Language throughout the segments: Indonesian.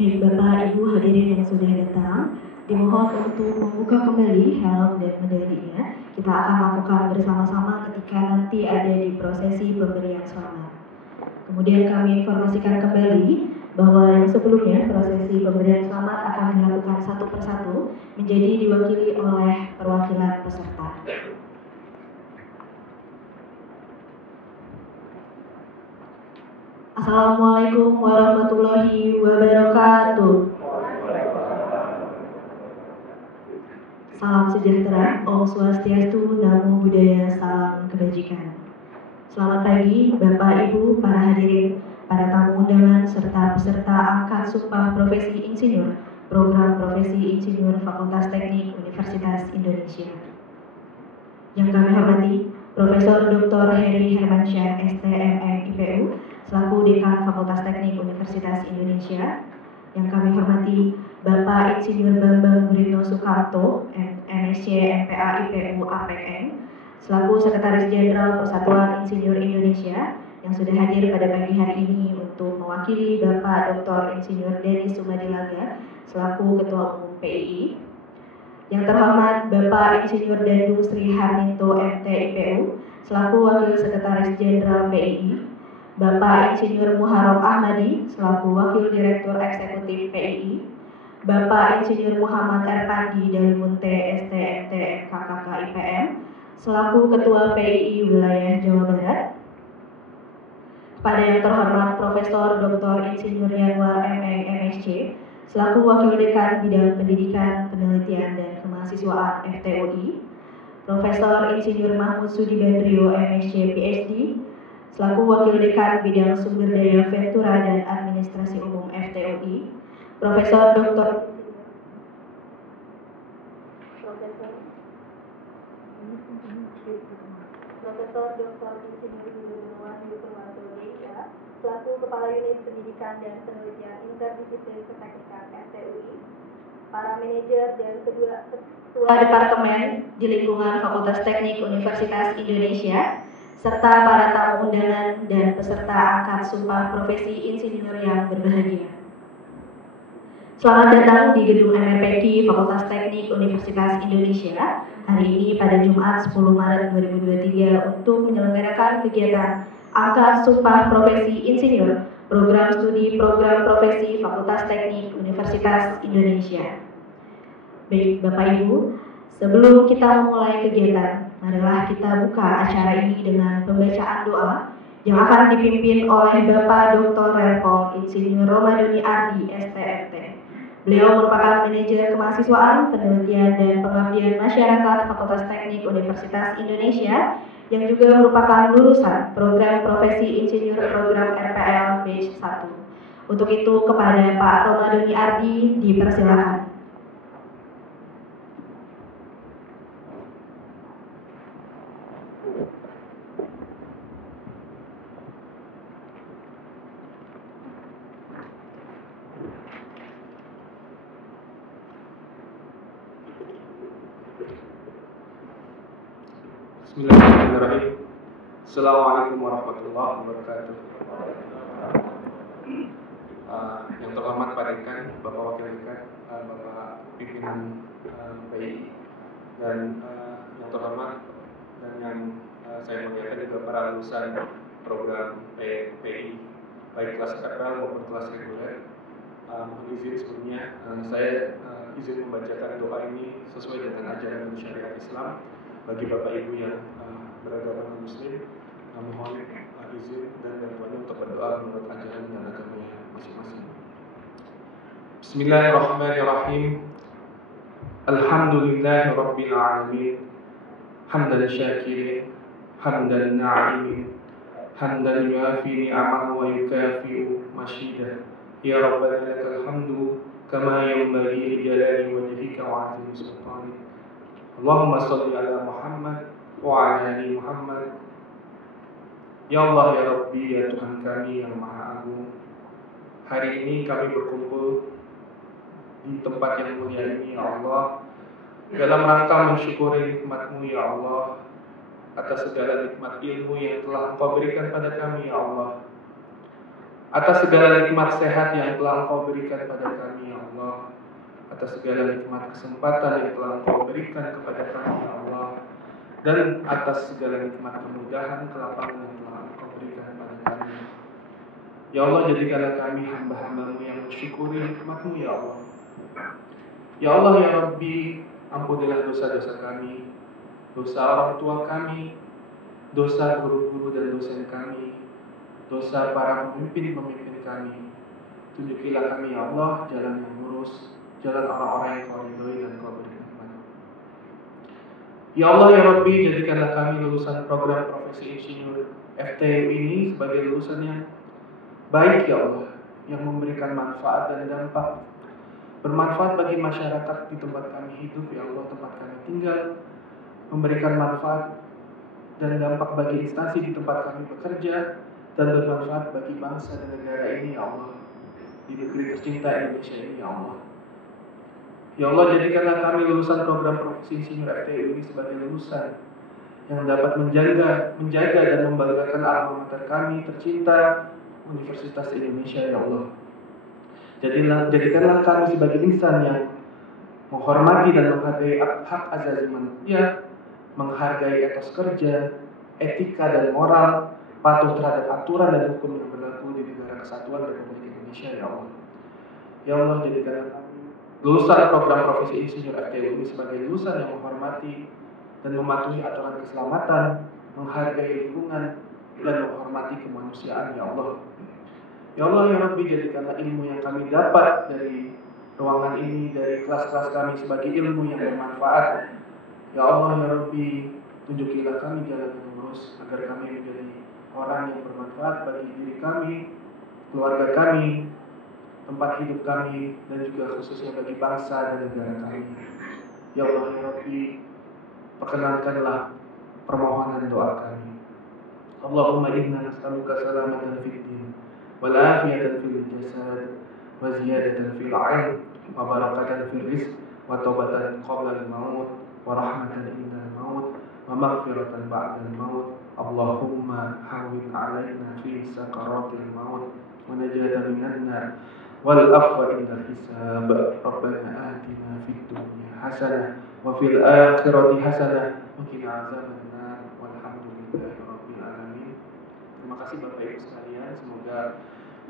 Baik Bapak Ibu hadirin yang sudah datang, dimohon untuk membuka kembali helm dan medalinya. Kita akan lakukan bersama-sama ketika nanti ada di prosesi pemberian selamat. Kemudian kami informasikan kembali bahwa yang sebelumnya prosesi pemberian selamat akan dilakukan satu persatu menjadi diwakili oleh perwakilan peserta. Assalamualaikum warahmatullahi wabarakatuh. Salam sejahtera, Om Swastiastu, Namo Buddhaya, salam kebajikan. Selamat pagi Bapak Ibu, para hadirin, para tamu undangan, serta peserta angkat sumpah profesi insinyur, program profesi insinyur Fakultas Teknik Universitas Indonesia. Yang kami hormati, Profesor Dr. Heri Hermansyah, STMM IPU, selaku Dekan Fakultas Teknik Universitas Indonesia. Yang kami hormati, Bapak Insinyur Bambang Guritno Soekarto, MSc MPA IPU APN, selaku Sekretaris Jenderal Persatuan Insinyur Indonesia, yang sudah hadir pada pagi hari ini untuk mewakili Bapak Dr. Insinyur Denny Sumadilaga, selaku Ketua Umum PII. Yang terhormat Bapak Insinyur Dandu Sri Harninto MT IPU, selaku Wakil Sekretaris Jenderal PII. Bapak Insinyur Muharram Ahmadi, selaku Wakil Direktur Eksekutif PII. Bapak Insinyur Muhammad Erpandi Dalimunte STMT KKK IPM, selaku Ketua PII Wilayah Jawa Barat. Kepada yang terhormat Profesor Dr. Insinyur Yanwar MA MSc, selaku Wakil Dekan Bidang Pendidikan, Penelitian, dan Kemahasiswaan FTUI. Profesor Insinyur Mahmud Sudibandrio MSc PhD, selaku Wakil Dekan Bidang Sumber Daya Ventura dan Administrasi Umum FTUI. Profesor Dr. Insinyur Wahyu Purwanto DIA, selaku Kepala Unit Pendidikan dan Penelitian Interdisiplin Keteknikan FTUI. Para manajer dan ketua departemen di lingkungan Fakultas Teknik Universitas Indonesia, serta para tamu undangan dan peserta angkat sumpah profesi insinyur yang berbahagia. Selamat datang di Gedung MRPK Fakultas Teknik Universitas Indonesia hari ini pada Jumat 10 Maret 2023 untuk menyelenggarakan kegiatan angkat sumpah profesi insinyur program studi program profesi Fakultas Teknik Universitas Indonesia. Baik Bapak Ibu, sebelum kita memulai kegiatan, marilah kita buka acara ini dengan pembacaan doa yang akan dipimpin oleh Bapak Dr. Rerpol Insinyur Romadoni Ardi STMT. Beliau merupakan manajer kemahasiswaan, penelitian, dan pengabdian masyarakat Fakultas Teknik Universitas Indonesia yang juga merupakan lulusan program profesi insinyur program RPL Batch 1. Untuk itu kepada Pak Romadoni Ardi dipersilakan. Bismillahirrahmanirrahim. Assalamualaikum warahmatullahi wabarakatuh. Yang terhormat Pak Dekan, Bapak Wakil Dekan, Bapak Pimpinan PII, dan yang terhormat dan yang saya muliakan juga para lulusan program PII, baik kelas RPL maupun kelas reguler. Mohon izin sebelumnya saya izin membacakan doa ini sesuai dengan ajaran syariat Islam bagi Bapak Ibu yang beragama Muslim. Mohon izin dan bantuannya untuk berdoa menurut ajaran dan agamanya masing-masing. Bismillahirrahmanirrahim. Alhamdulillahi Rabbil Alamin. Hamdan syakirin, hamdan na'imin, hamdan yuafi ni'amahu wa yukafi'u masyidah. Ya Rabbana lakal hamdu kama yanbaghi li jalali wajhika wa 'azimi sultanik. Allahumma salli ala Muhammad wa ala ali Muhammad. Ya Allah, ya Rabbi, ya Tuhan kami yang Maha Agung, hari ini kami berkumpul di tempat yang mulia ini, ya Allah, dalam rangka mensyukuri nikmat-Mu, ya Allah, atas segala nikmat ilmu yang telah Engkau berikan pada kami, ya Allah. atas segala nikmat sehat yang telah Engkau berikan pada kami, ya Allah, atas segala nikmat kesempatan yang telah Engkau berikan kepada kami, ya Allah, dan atas segala nikmat kemudahan kelapangan yang telah Engkau berikan kepada kami. Ya Allah, jadikanlah kami hamba-hamba-Mu yang mensyukuri nikmat-Mu, ya Allah. Ya Allah, ya Rabbi, ampunilah dosa-dosa kami, dosa orang tua kami, dosa guru-guru dan dosen kami, dosa para pemimpin-pemimpin kami. Tunjukilah kami, ya Allah, jalan yang lurus, jalan orang-orang yang Kau ridhoi dan Kau beri nikmat. Ya Allah, ya Rabbi, jadikanlah kami lulusan program profesi insinyur FTU ini sebagai lulusan yang baik, ya Allah, yang memberikan manfaat dan dampak, bermanfaat bagi masyarakat di tempat kami hidup, ya Allah, tempat kami tinggal, memberikan manfaat dan dampak bagi instansi di tempat kami bekerja, dan bermanfaat bagi bangsa dan negara ini, ya Allah, di negeri tercinta Indonesia ini, ya Allah. Ya Allah, jadikanlah kami lulusan program profesi insinyur FTU ini sebagai lulusan yang dapat menjaga dan membanggakan alma mater kami tercinta, Universitas Indonesia, ya Allah. Jadikanlah kami sebagai insan yang menghormati dan menghargai hak asasi manusia, menghargai etos kerja, etika dan moral, patuh terhadap aturan dan hukum yang berlaku di negara kesatuan Republik Indonesia, ya Allah. Ya Allah, jadikanlah kami lulusan program profesi insinyur FTU ini sebagai lulusan yang menghormati dan mematuhi aturan keselamatan, menghargai lingkungan, dan menghormati kemanusiaan, ya Allah. Ya Allah, ya Rabbi, jadikanlah ilmu yang kami dapat dari ruangan ini, dari kelas-kelas kami sebagai ilmu yang bermanfaat. Ya Allah, ya Rabbi, tunjukilah kami jalan yang lurus agar kami menjadi orang yang bermanfaat bagi diri kami, keluarga kami, tempat hidup kami, dan juga khususnya bagi bangsa dan negara kami. Ya Allah, ya Rabbi, perkenankanlah permohonan doa kami. Allahumma inna nas'aluka salamatan fid din, wal afiyatan fil jasad, wa ziyadatan fil 'ilm, wa barakatan fil rizq, wa taubatan qabla al-maut, wa rahmatan inda al-maut, wa maghfiratan ba'da al-maut. Allahumma hawwin 'alaina fi sakaratil maut, wa najatan minan nar, wal afwa inda al-hisab. Rabbana atina fid dunya hasanah wa fil akhirati hasanah wa qina azabannar. Walhamdulillahi rabbil alamin. Terima kasih Bapak Ibu sekalian, semoga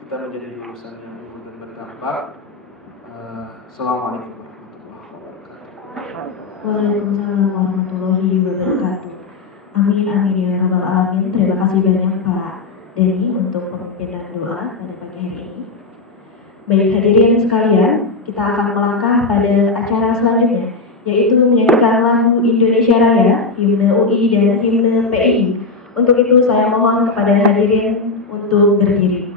kita menjadi lulusan yang unggul dan berdampak. Assalamualaikum warahmatullahi wabarakatuh. Waalaikumsalam warahmatullahi wabarakatuh. Amin amin ya rabbal alamin. Terima kasih banyak Pak Denny untuk pemimpinan doa pada pagi hari ini. Baik hadirin sekalian, kita akan melangkah pada acara selanjutnya, yaitu menyanyikan lagu Indonesia Raya, himne UI dan himne PI. Untuk itu saya mohon kepada hadirin untuk berdiri.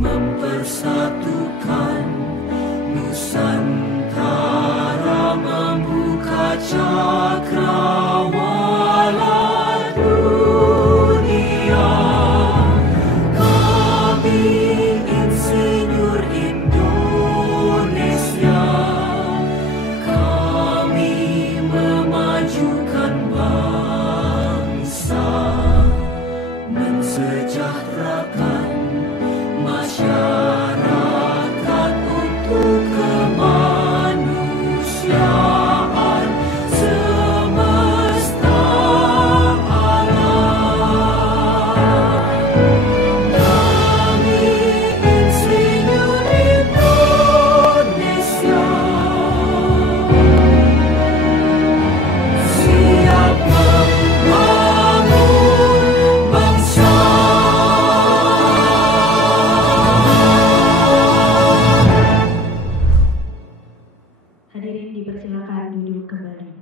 Mempersatukan Nusantara, membuka cakrawala dunia. Kami insinyur Indonesia, kami memajukan bangsa, mensejahterakan masyarakat untuk kemanusiaan semesta alam. Kami insinyur Indonesia, siap membangun bangsa. Hadirin dipersilakan duduk kembali.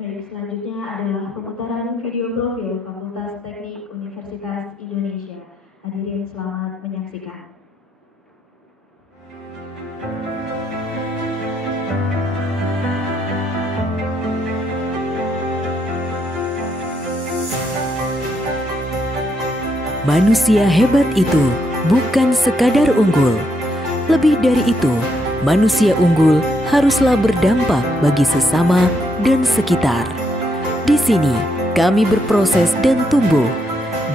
Baik, selanjutnya adalah pemutaran video profil Fakultas Teknik Universitas Indonesia. Hadirin selamat menyaksikan. Manusia hebat itu bukan sekadar unggul. Lebih dari itu, manusia unggul haruslah berdampak bagi sesama dan sekitar. Di sini kami berproses dan tumbuh.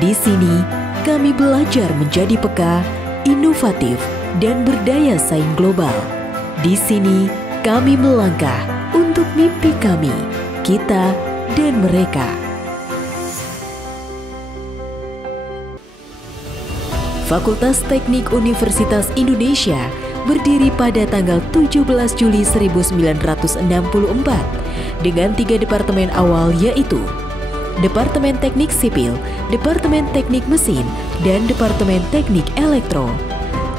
Di sini kami belajar menjadi peka, inovatif, dan berdaya saing global. Di sini kami melangkah untuk mimpi kami, kita, dan mereka. Fakultas Teknik Universitas Indonesia berdiri pada tanggal 17 Juli 1964 dengan 3 departemen awal, yaitu Departemen Teknik Sipil, Departemen Teknik Mesin, dan Departemen Teknik Elektro.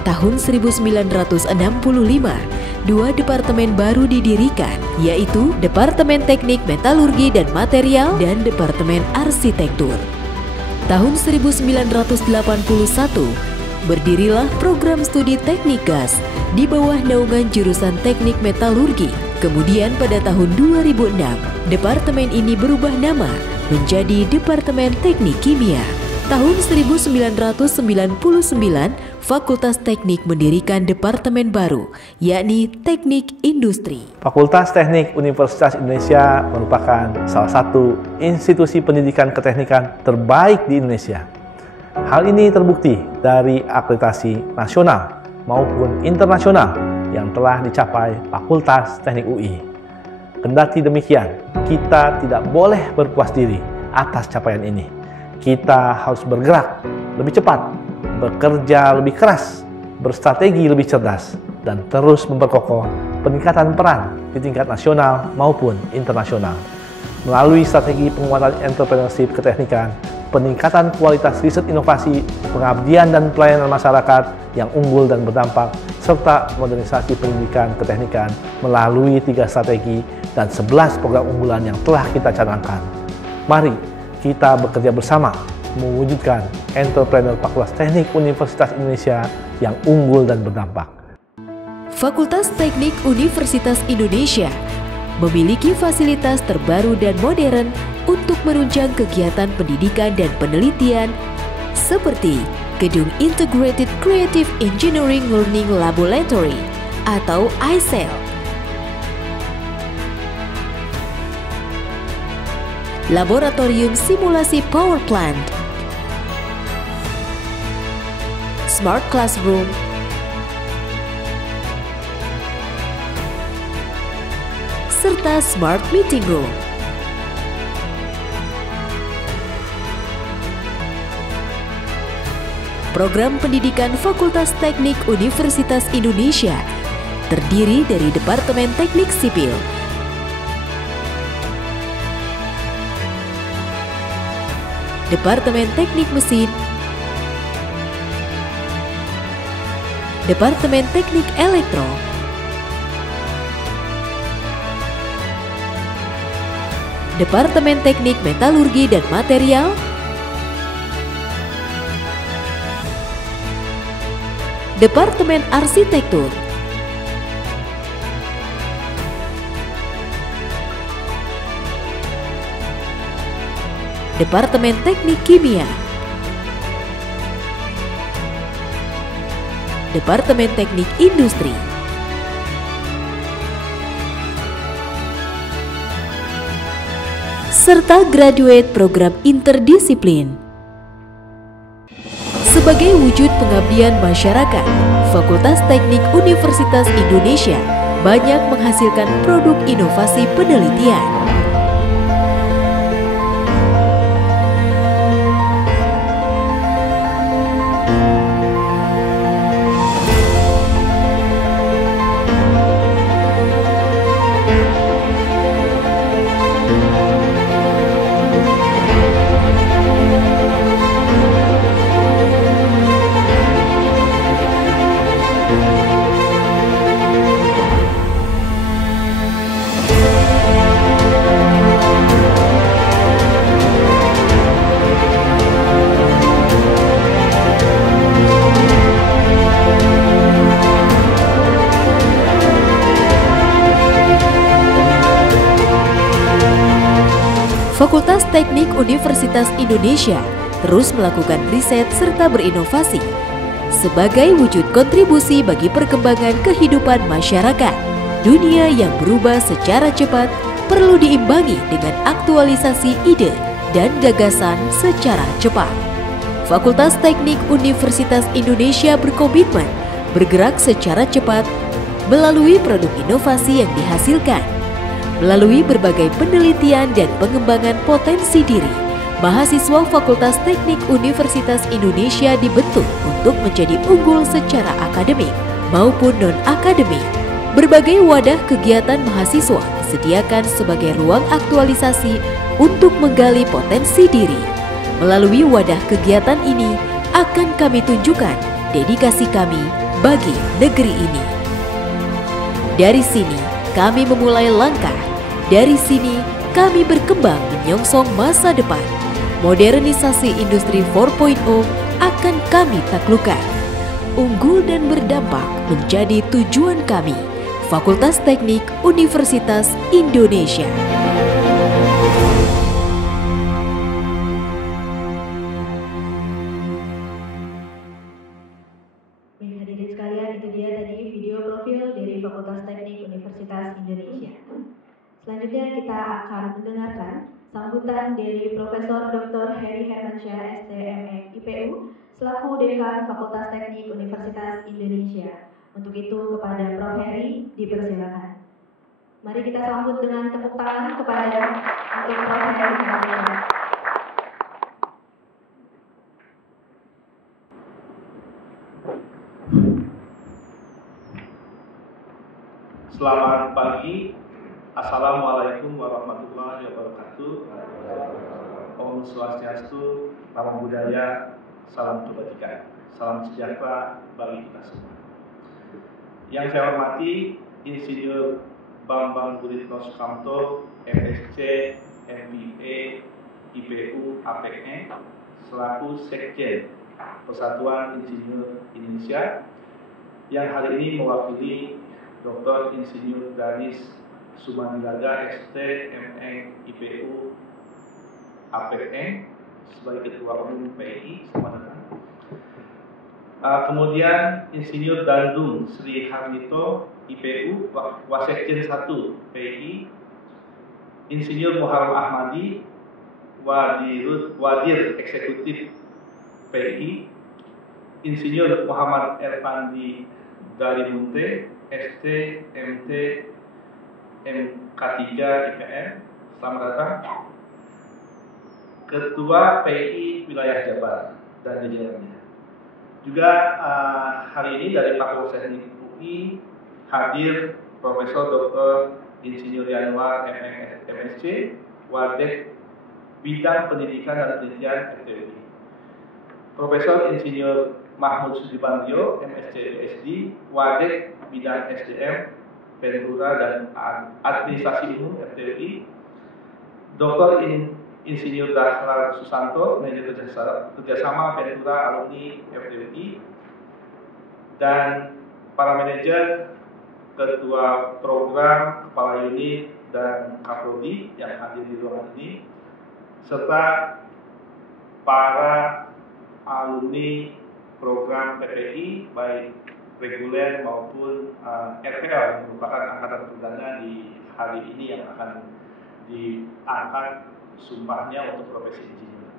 Tahun 1965, 2 departemen baru didirikan, yaitu Departemen Teknik Metalurgi dan Material dan Departemen Arsitektur. Tahun 1981, berdirilah program studi teknik gas di bawah naungan jurusan teknik metalurgi. Kemudian pada tahun 2006, departemen ini berubah nama menjadi Departemen Teknik Kimia. Tahun 1999, Fakultas Teknik mendirikan departemen baru, yakni Teknik Industri. Fakultas Teknik Universitas Indonesia merupakan salah satu institusi pendidikan keteknikan terbaik di Indonesia. Hal ini terbukti dari akreditasi nasional maupun internasional yang telah dicapai Fakultas Teknik UI. Kendati demikian, kita tidak boleh berpuas diri atas capaian ini. Kita harus bergerak lebih cepat, bekerja lebih keras, berstrategi lebih cerdas, dan terus memperkokoh peningkatan peran di tingkat nasional maupun internasional. Melalui strategi penguatan entrepreneurship keteknikan, peningkatan kualitas riset inovasi, pengabdian dan pelayanan masyarakat yang unggul dan berdampak, serta modernisasi pendidikan keteknikan melalui 3 strategi dan 11 program unggulan yang telah kita canangkan. Mari kita bekerja bersama mewujudkan entrepreneur Fakultas Teknik Universitas Indonesia yang unggul dan berdampak. Fakultas Teknik Universitas Indonesia memiliki fasilitas terbaru dan modern untuk menunjang kegiatan pendidikan dan penelitian seperti Gedung Integrated Creative Engineering Learning Laboratory atau ICEL, Laboratorium Simulasi Power Plant, Smart Classroom, serta Smart Meeting Room. Program pendidikan Fakultas Teknik Universitas Indonesia terdiri dari Departemen Teknik Sipil, Departemen Teknik Mesin, Departemen Teknik Elektro, Departemen Teknik Metalurgi dan Material, Departemen Arsitektur, Departemen Teknik Kimia, Departemen Teknik Industri, serta graduate program interdisiplin. Sebagai wujud pengabdian masyarakat, Fakultas Teknik Universitas Indonesia banyak menghasilkan produk inovasi penelitian. Fakultas Teknik Universitas Indonesia terus melakukan riset serta berinovasi sebagai wujud kontribusi bagi perkembangan kehidupan masyarakat. Dunia yang berubah secara cepat perlu diimbangi dengan aktualisasi ide dan gagasan secara cepat. Fakultas Teknik Universitas Indonesia berkomitmen bergerak secara cepat melalui produk inovasi yang dihasilkan. Melalui berbagai penelitian dan pengembangan potensi diri, mahasiswa Fakultas Teknik Universitas Indonesia dibentuk untuk menjadi unggul secara akademik maupun non-akademik. Berbagai wadah kegiatan mahasiswa disediakan sebagai ruang aktualisasi untuk menggali potensi diri. Melalui wadah kegiatan ini akan kami tunjukkan dedikasi kami bagi negeri ini. Dari sini kami memulai langkah. Dari sini, kami berkembang menyongsong masa depan. Modernisasi industri 4.0 akan kami taklukkan. Unggul dan berdampak menjadi tujuan kami. Fakultas Teknik Universitas Indonesia. Hadirin sekalian, itu dia tadi video profil dari Fakultas Teknik Universitas Indonesia. Selanjutnya kita akan mendengarkan sambutan dari Profesor Dr. Heri Hermansyah, STMM IPU, selaku Dekan Fakultas Teknik Universitas Indonesia. Untuk itu kepada Prof. Heri dipersilakan. Mari kita sambut dengan tepuk tangan kepada untuk Prof. Heri Hermansyah. Selamat pagi. Assalamualaikum warahmatullahi wabarakatuh. Om Swastiastu, Namo Buddhaya, salam kebajikan, salam sejahtera bagi kita semua. Yang saya hormati Insinyur Bambang Guritno Sukamto, MSc, MBA, IPU, APE, selaku Sekjen Persatuan Insinyur Indonesia, yang hari ini mewakili Dr. Insinyur Danis Sumanilaga, ST, ME, IPU, APE, sebagai Ketua Umum PI, selamat datang. Kemudian Insinyur Dandung Sri Harnito, IPU, Wasekjen 1, PI, Insinyur Muharram Ahmadi, Wadir Eksekutif PI, Insinyur Muhammad Erfandi Dalimunte, ST, MT, MK3 IPM, selamat datang. Ketua PI Wilayah Jabar dan jajarannya. Juga hari ini dari Fakultas Teknik UI hadir Profesor Dr. Insinyur Yanuar MSc, Wadek bidang pendidikan dan penelitian FTUI. Profesor Insinyur Mahmud Sudibandio, MSc PhD, Wadek bidang SDM, Ventura dan Administrasi Umum FTUI. Dr. Insinyur Dahlan Susanto, Manajer Kerjasama Ventura Alumni FTUI, dan para manajer, ketua program, kepala unit, dan kaprodi yang hadir di ruangan ini, serta para alumni program PPI baik reguler maupun RPL yang merupakan angkatan perdana di hari ini yang akan diangkat sumpahnya untuk profesi insinyur.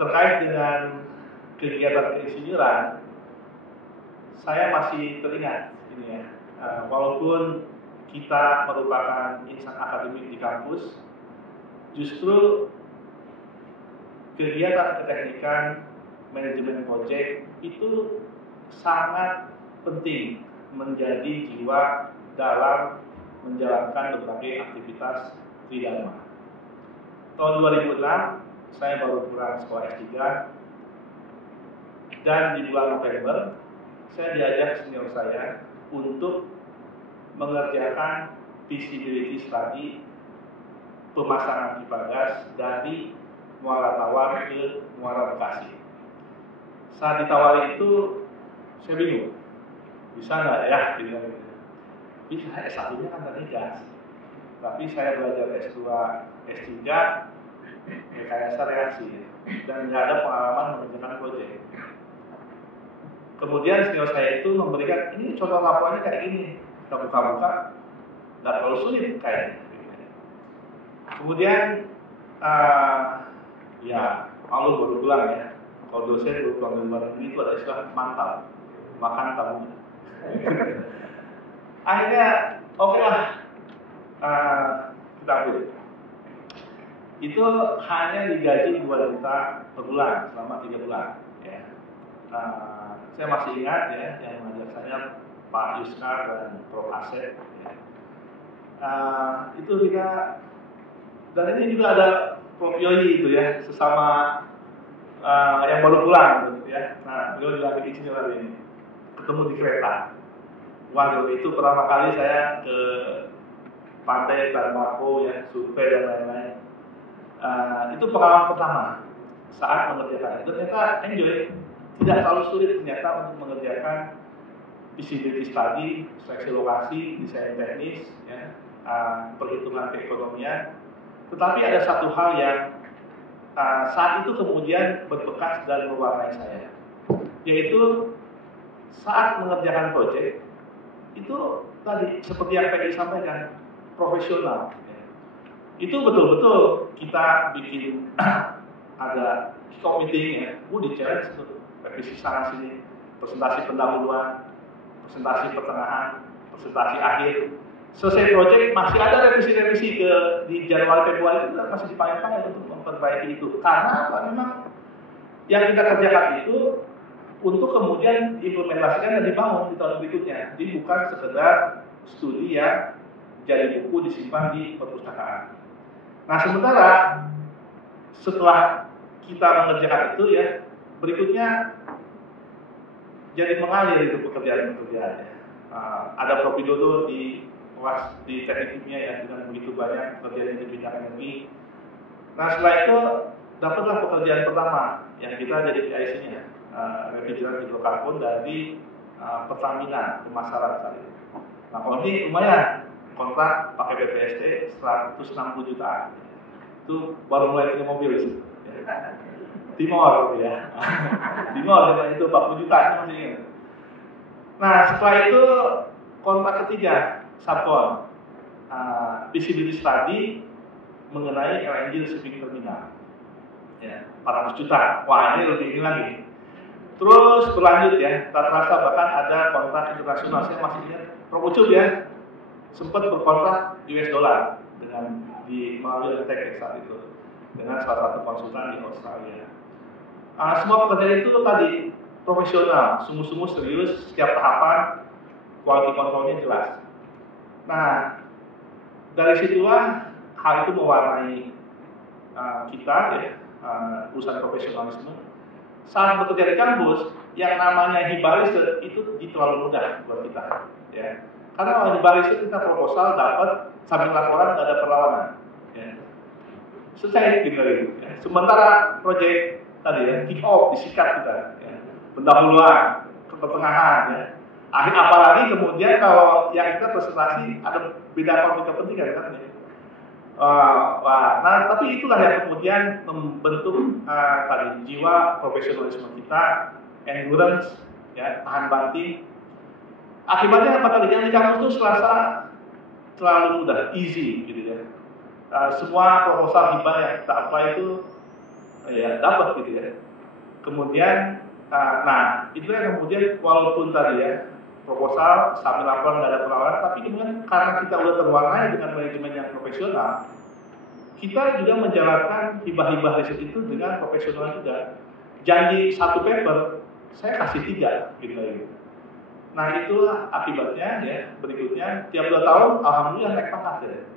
Terkait dengan kegiatan keinsinyuran, saya masih teringat ini ya, walaupun kita merupakan insan akademik di kampus, justru kegiatan keteknikan manajemen proyek itu sangat penting menjadi jiwa dalam menjalankan berbagai aktivitas tridharma. Tahun 2006 saya baru pulang sekolah S3 dan di bulan November saya diajak senior saya untuk mengerjakan feasibility study pemasangan pipa gas dari Muara Tawar ke Muara Bekasi. Saat ditawari itu, saya bingung, bisa nggak ya? Bisa, S1-nya kan tadi gas. Tapi saya belajar S2, S3, rekayasa reaksi, dan nggak ada pengalaman mengerjakan proyek. Kemudian senior saya itu memberikan, ini contoh laporannya kayak gini, kita buka-buka, nggak terlalu sulit kayaknya. Kemudian, ya, malu baru pulang ya. Kalau dosen baru pulang dari luar negeri itu ada istilah mantap, makan tamu. Akhirnya, oke lah, kita ambil. Itu hanya digaji 2 juta per bulan selama 3 bulan. Ya. Saya masih ingat ya, yang mengajar saya Pak Yuska dan Prof. Asep. Ya. Itu kita, dan ini juga ada Prof. Yoyi itu ya, sesama yang baru pulang gitu ya. Nah, beliau juga lagi insinyur hari ini, ketemu di kereta. Waduh, itu pertama kali saya ke pantai Tanmako ya, survei dan lain-lain. Itu pengalaman pertama saat mengerjakan itu. Ternyata enjoy, tidak terlalu sulit ternyata untuk mengerjakan feasibility study, seleksi lokasi, desain teknis, ya, perhitungan keekonomian. Tetapi ada satu hal yang saat itu kemudian berbekas dan mewarnai saya, yaitu saat mengerjakan proyek itu tadi seperti yang PI sampaikan, profesional. Ya. Itu betul-betul kita bikin ada kick-off meeting ya, di challenge itu, revisi sana sini, presentasi pendahuluan, presentasi pertengahan, presentasi akhir. Selesai proyek masih ada revisi-revisi di Januari Februari itu masih dipanggil untuk memperbaiki itu. Karena apa? Memang yang kita kerjakan itu untuk kemudian diimplementasikan dan dibangun di tahun berikutnya. Jadi bukan sekedar studi yang jadi buku disimpan di perpustakaan. Nah, sementara setelah kita mengerjakan itu ya, berikutnya jadi mengalir itu pekerjaan-pekerjaannya. Ada Prof. Widodo di teknik kimia ya, dengan begitu banyak pekerjaan di bidang energi. Nah, setelah itu dapatlah pekerjaan pertama yang kita jadi PIC-nya, refrigeran hidrokarbon dari Pertamina pemasaran saat itu. Nah, kalau ini lumayan, kontrak pakai BPST 160 jutaan. Itu baru mulai punya mobil sih. Timor ya. Timor itu 40 juta masih ingat. Nah, setelah itu kontrak ketiga Subcon, feasibility study mengenai LNG shipping terminal, ya, 400 juta. Wah, ini lebih ini lagi. Terus berlanjut ya, tak terasa bahkan ada kontrak internasional. Saya masih ingat, Prof. Ucup ya, sempat berkontrak US dollar dengan melalui Tech saat itu dengan salah satu konsultan di Australia. Semua pekerjaan itu tadi profesional, sungguh-sungguh serius, setiap tahapan quality controlnya jelas. Nah, dari situlah hal itu mewarnai kita ya, urusan profesionalisme. Saat bekerja di kampus, yang namanya hibaris itu terlalu mudah buat kita, ya. Karena kalau hibaris itu kita proposal dapat sambil laporan nggak ada perlawanan, ya. Selesai gitu ya. Sementara proyek tadi ya, kick off disikat kita, ya. Pendahuluan, pertengahan, ya. Apalagi kemudian kalau yang kita presentasi ada beda konflik kepentingan kan, ya. Nah, tapi itulah yang kemudian membentuk tadi jiwa profesionalisme kita, endurance, ya, tahan banting. Akibatnya apa tadi? Yang di kampus itu serasa terlalu mudah, easy, gitu ya. Semua proposal hibah yang kita apply itu ya dapat gitu ya. Kemudian, nah itu yang kemudian walaupun tadi ya proposal sambil laporan nggak ada perlawanan, tapi kemudian karena kita udah terwarnai dengan manajemen yang profesional, kita juga menjalankan hibah-hibah riset itu dengan profesional juga. Janji satu paper, saya kasih 3 gitu. Nah itulah akibatnya ya, berikutnya tiap 2 tahun alhamdulillah naik pangkat ya.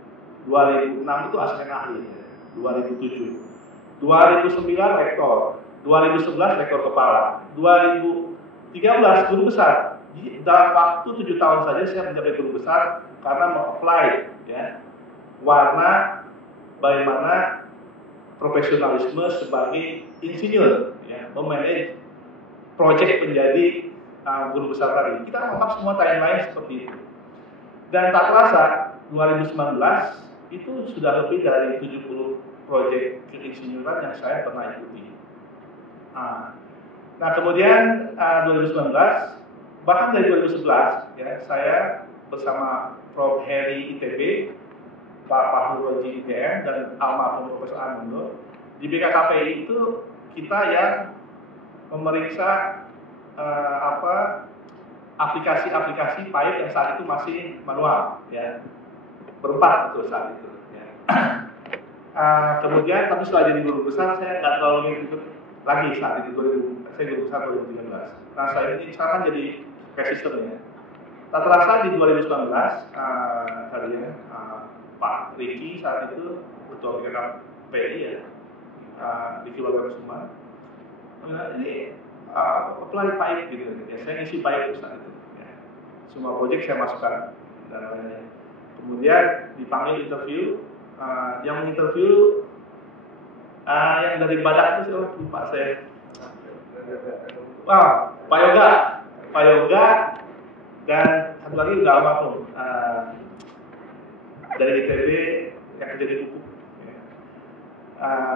2006 itu asisten ahli ya. 2007, 2009 rektor, 2011 rektor kepala, 2013 guru besar. Dalam waktu 7 tahun saja saya mencapai guru besar karena mengapply ya warna bagaimana profesionalisme sebagai insinyur ya, memanage proyek menjadi guru besar tadi. Kita mengungkap semua timeline seperti itu. Dan tak terasa 2019 itu sudah lebih dari 70 proyek keinsinyuran yang saya pernah ikuti. Nah kemudian 2019 bahkan dari 2011 ya saya bersama Prof. Heri ITB, Pak Fahru Roji ITM dan almarhum Profesor Anundo di BKKPI itu kita yang memeriksa aplikasi-aplikasi PAID yang saat itu masih manual ya, berempat betul saat itu ya. Kemudian tapi setelah jadi guru besar saya nggak terlalu ikut lagi saat itu, saya guru besar 2013. Nah saya ini sekarang jadi sistemnya. Tak terasa di 2019 tadi ya Pak Riki saat itu ketua BKKPI ya, Riki Warga ini apply PAID gitu ya, saya ngisi PAID saat itu ya. Semua proyek saya masukkan dan lainnya. Kemudian dipanggil interview, yang menginterview yang dari Badak itu lupa saya. Pak Yoga dan satu lagi udah almarhum dari ITB yang kerja di Pupuk ya.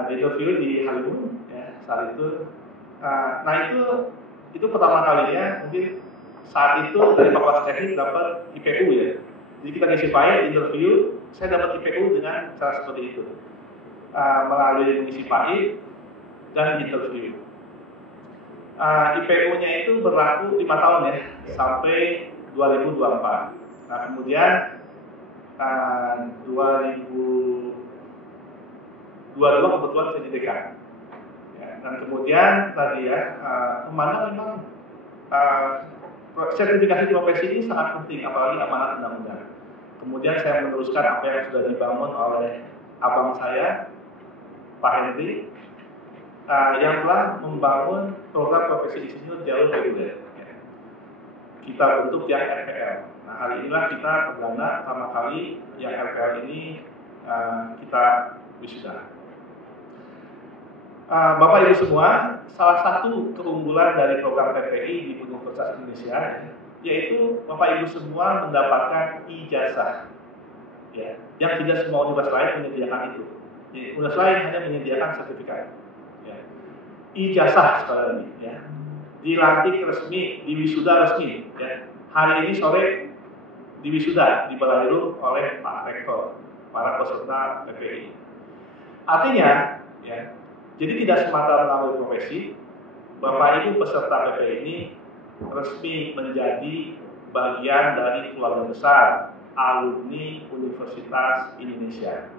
Di interview di Halim ya, saat itu. Nah itu pertama kalinya mungkin saat itu dari Fakultas Teknik dapat IPU ya. Jadi kita ngisi PAID, interview, saya dapat IPU dengan cara seperti itu, melalui mengisi PAID dan interview. IPU-nya itu berlaku 5 tahun ya, sampai 2024. Nah kemudian 2022 kebetulan saya jadi dekan. Ya, dan kemudian tadi ya, memang sertifikasi profesi ini sangat penting, apalagi amanat undang-undang. Kemudian saya meneruskan apa yang sudah dibangun oleh abang saya, Pak Henry, yang telah membangun program profesi insinyur jalur reguler. Ya. Kita bentuk yang RPL. Nah hari inilah kita perdana pertama kali yang RPL ini kita wisuda. Bapak Ibu semua, salah satu keunggulan dari program PPI di Universitas Indonesia yaitu Bapak Ibu semua mendapatkan ijazah, ya, yang tidak semua universitas lain menyediakan itu. Universitas lain hanya menyediakan sertifikat. Ya. Ijazah sekali lagi, ya, dilantik resmi, diwisuda resmi. Ya. Hari ini sore diwisuda di Balahiru oleh Pak Rektor, para peserta PPI. Artinya, ya. Jadi tidak semata melalui profesi, Bapak Ibu peserta PPI ini resmi menjadi bagian dari keluarga besar alumni Universitas Indonesia.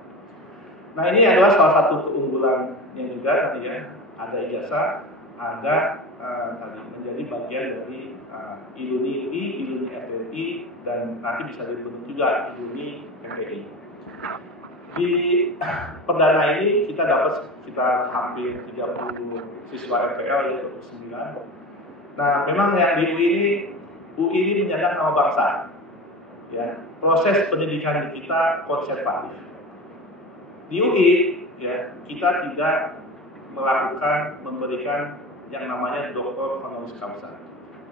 Nah ini adalah salah satu keunggulannya juga tadi ya, ada ijazah, ada tadi menjadi bagian dari ILUNI UI, ILUNI FDI, dan nanti bisa dibentuk juga ILUNI PPI. Di perdana ini kita dapat sekitar hampir 30 siswa FPL, ya 29. Nah, memang yang di UI ini menyandang nama bangsa. Ya, proses pendidikan di kita konservatif. Di UI, ya, kita tidak memberikan yang namanya doktor honoris causa.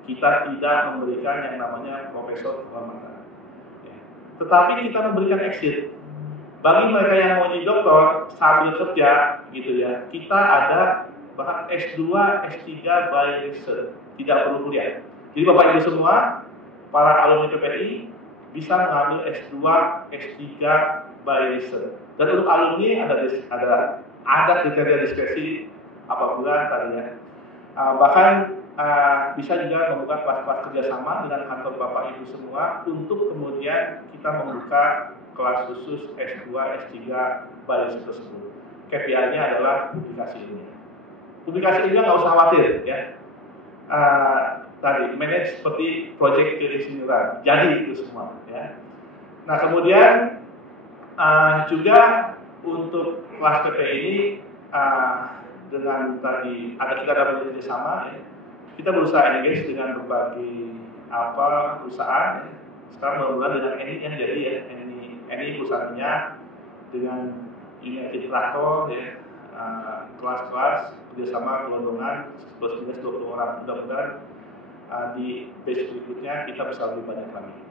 Kita tidak memberikan yang namanya profesor kehormatan. Ya. Tetapi kita memberikan exit. Bagi mereka yang mau jadi doktor sambil kerja, gitu ya, kita ada bahkan S2, S3 by research, tidak perlu kuliah. Jadi Bapak Ibu semua, para alumni PPI bisa mengambil S2, S3 by research. Dan untuk alumni ada kriteria diskresi apabila tadinya. Bahkan bisa juga membuka kelas-kelas kerjasama dengan kantor Bapak Ibu semua untuk kemudian kita membuka kelas khusus S2, S3 baris tersebut. KPI-nya adalah publikasi ilmiah. Publikasi ilmiah nggak usah khawatir, ya. Tadi manage seperti proyek keinsinyuran, jadi itu semua, ya. Nah kemudian juga untuk kelas PPI ini dengan tadi kita dapat kerjasama, ya. Kita berusaha engage dengan berbagai perusahaan. Ya. Sekarang mudah-mudahan dengan ENI yang jadi, ya, ENI perusahaannya dengan United Traktor, ya, kelas-kelas kerjasama gelondongan 20 orang. Mudah-mudahan di batch berikutnya kita bisa lebih banyak lagi.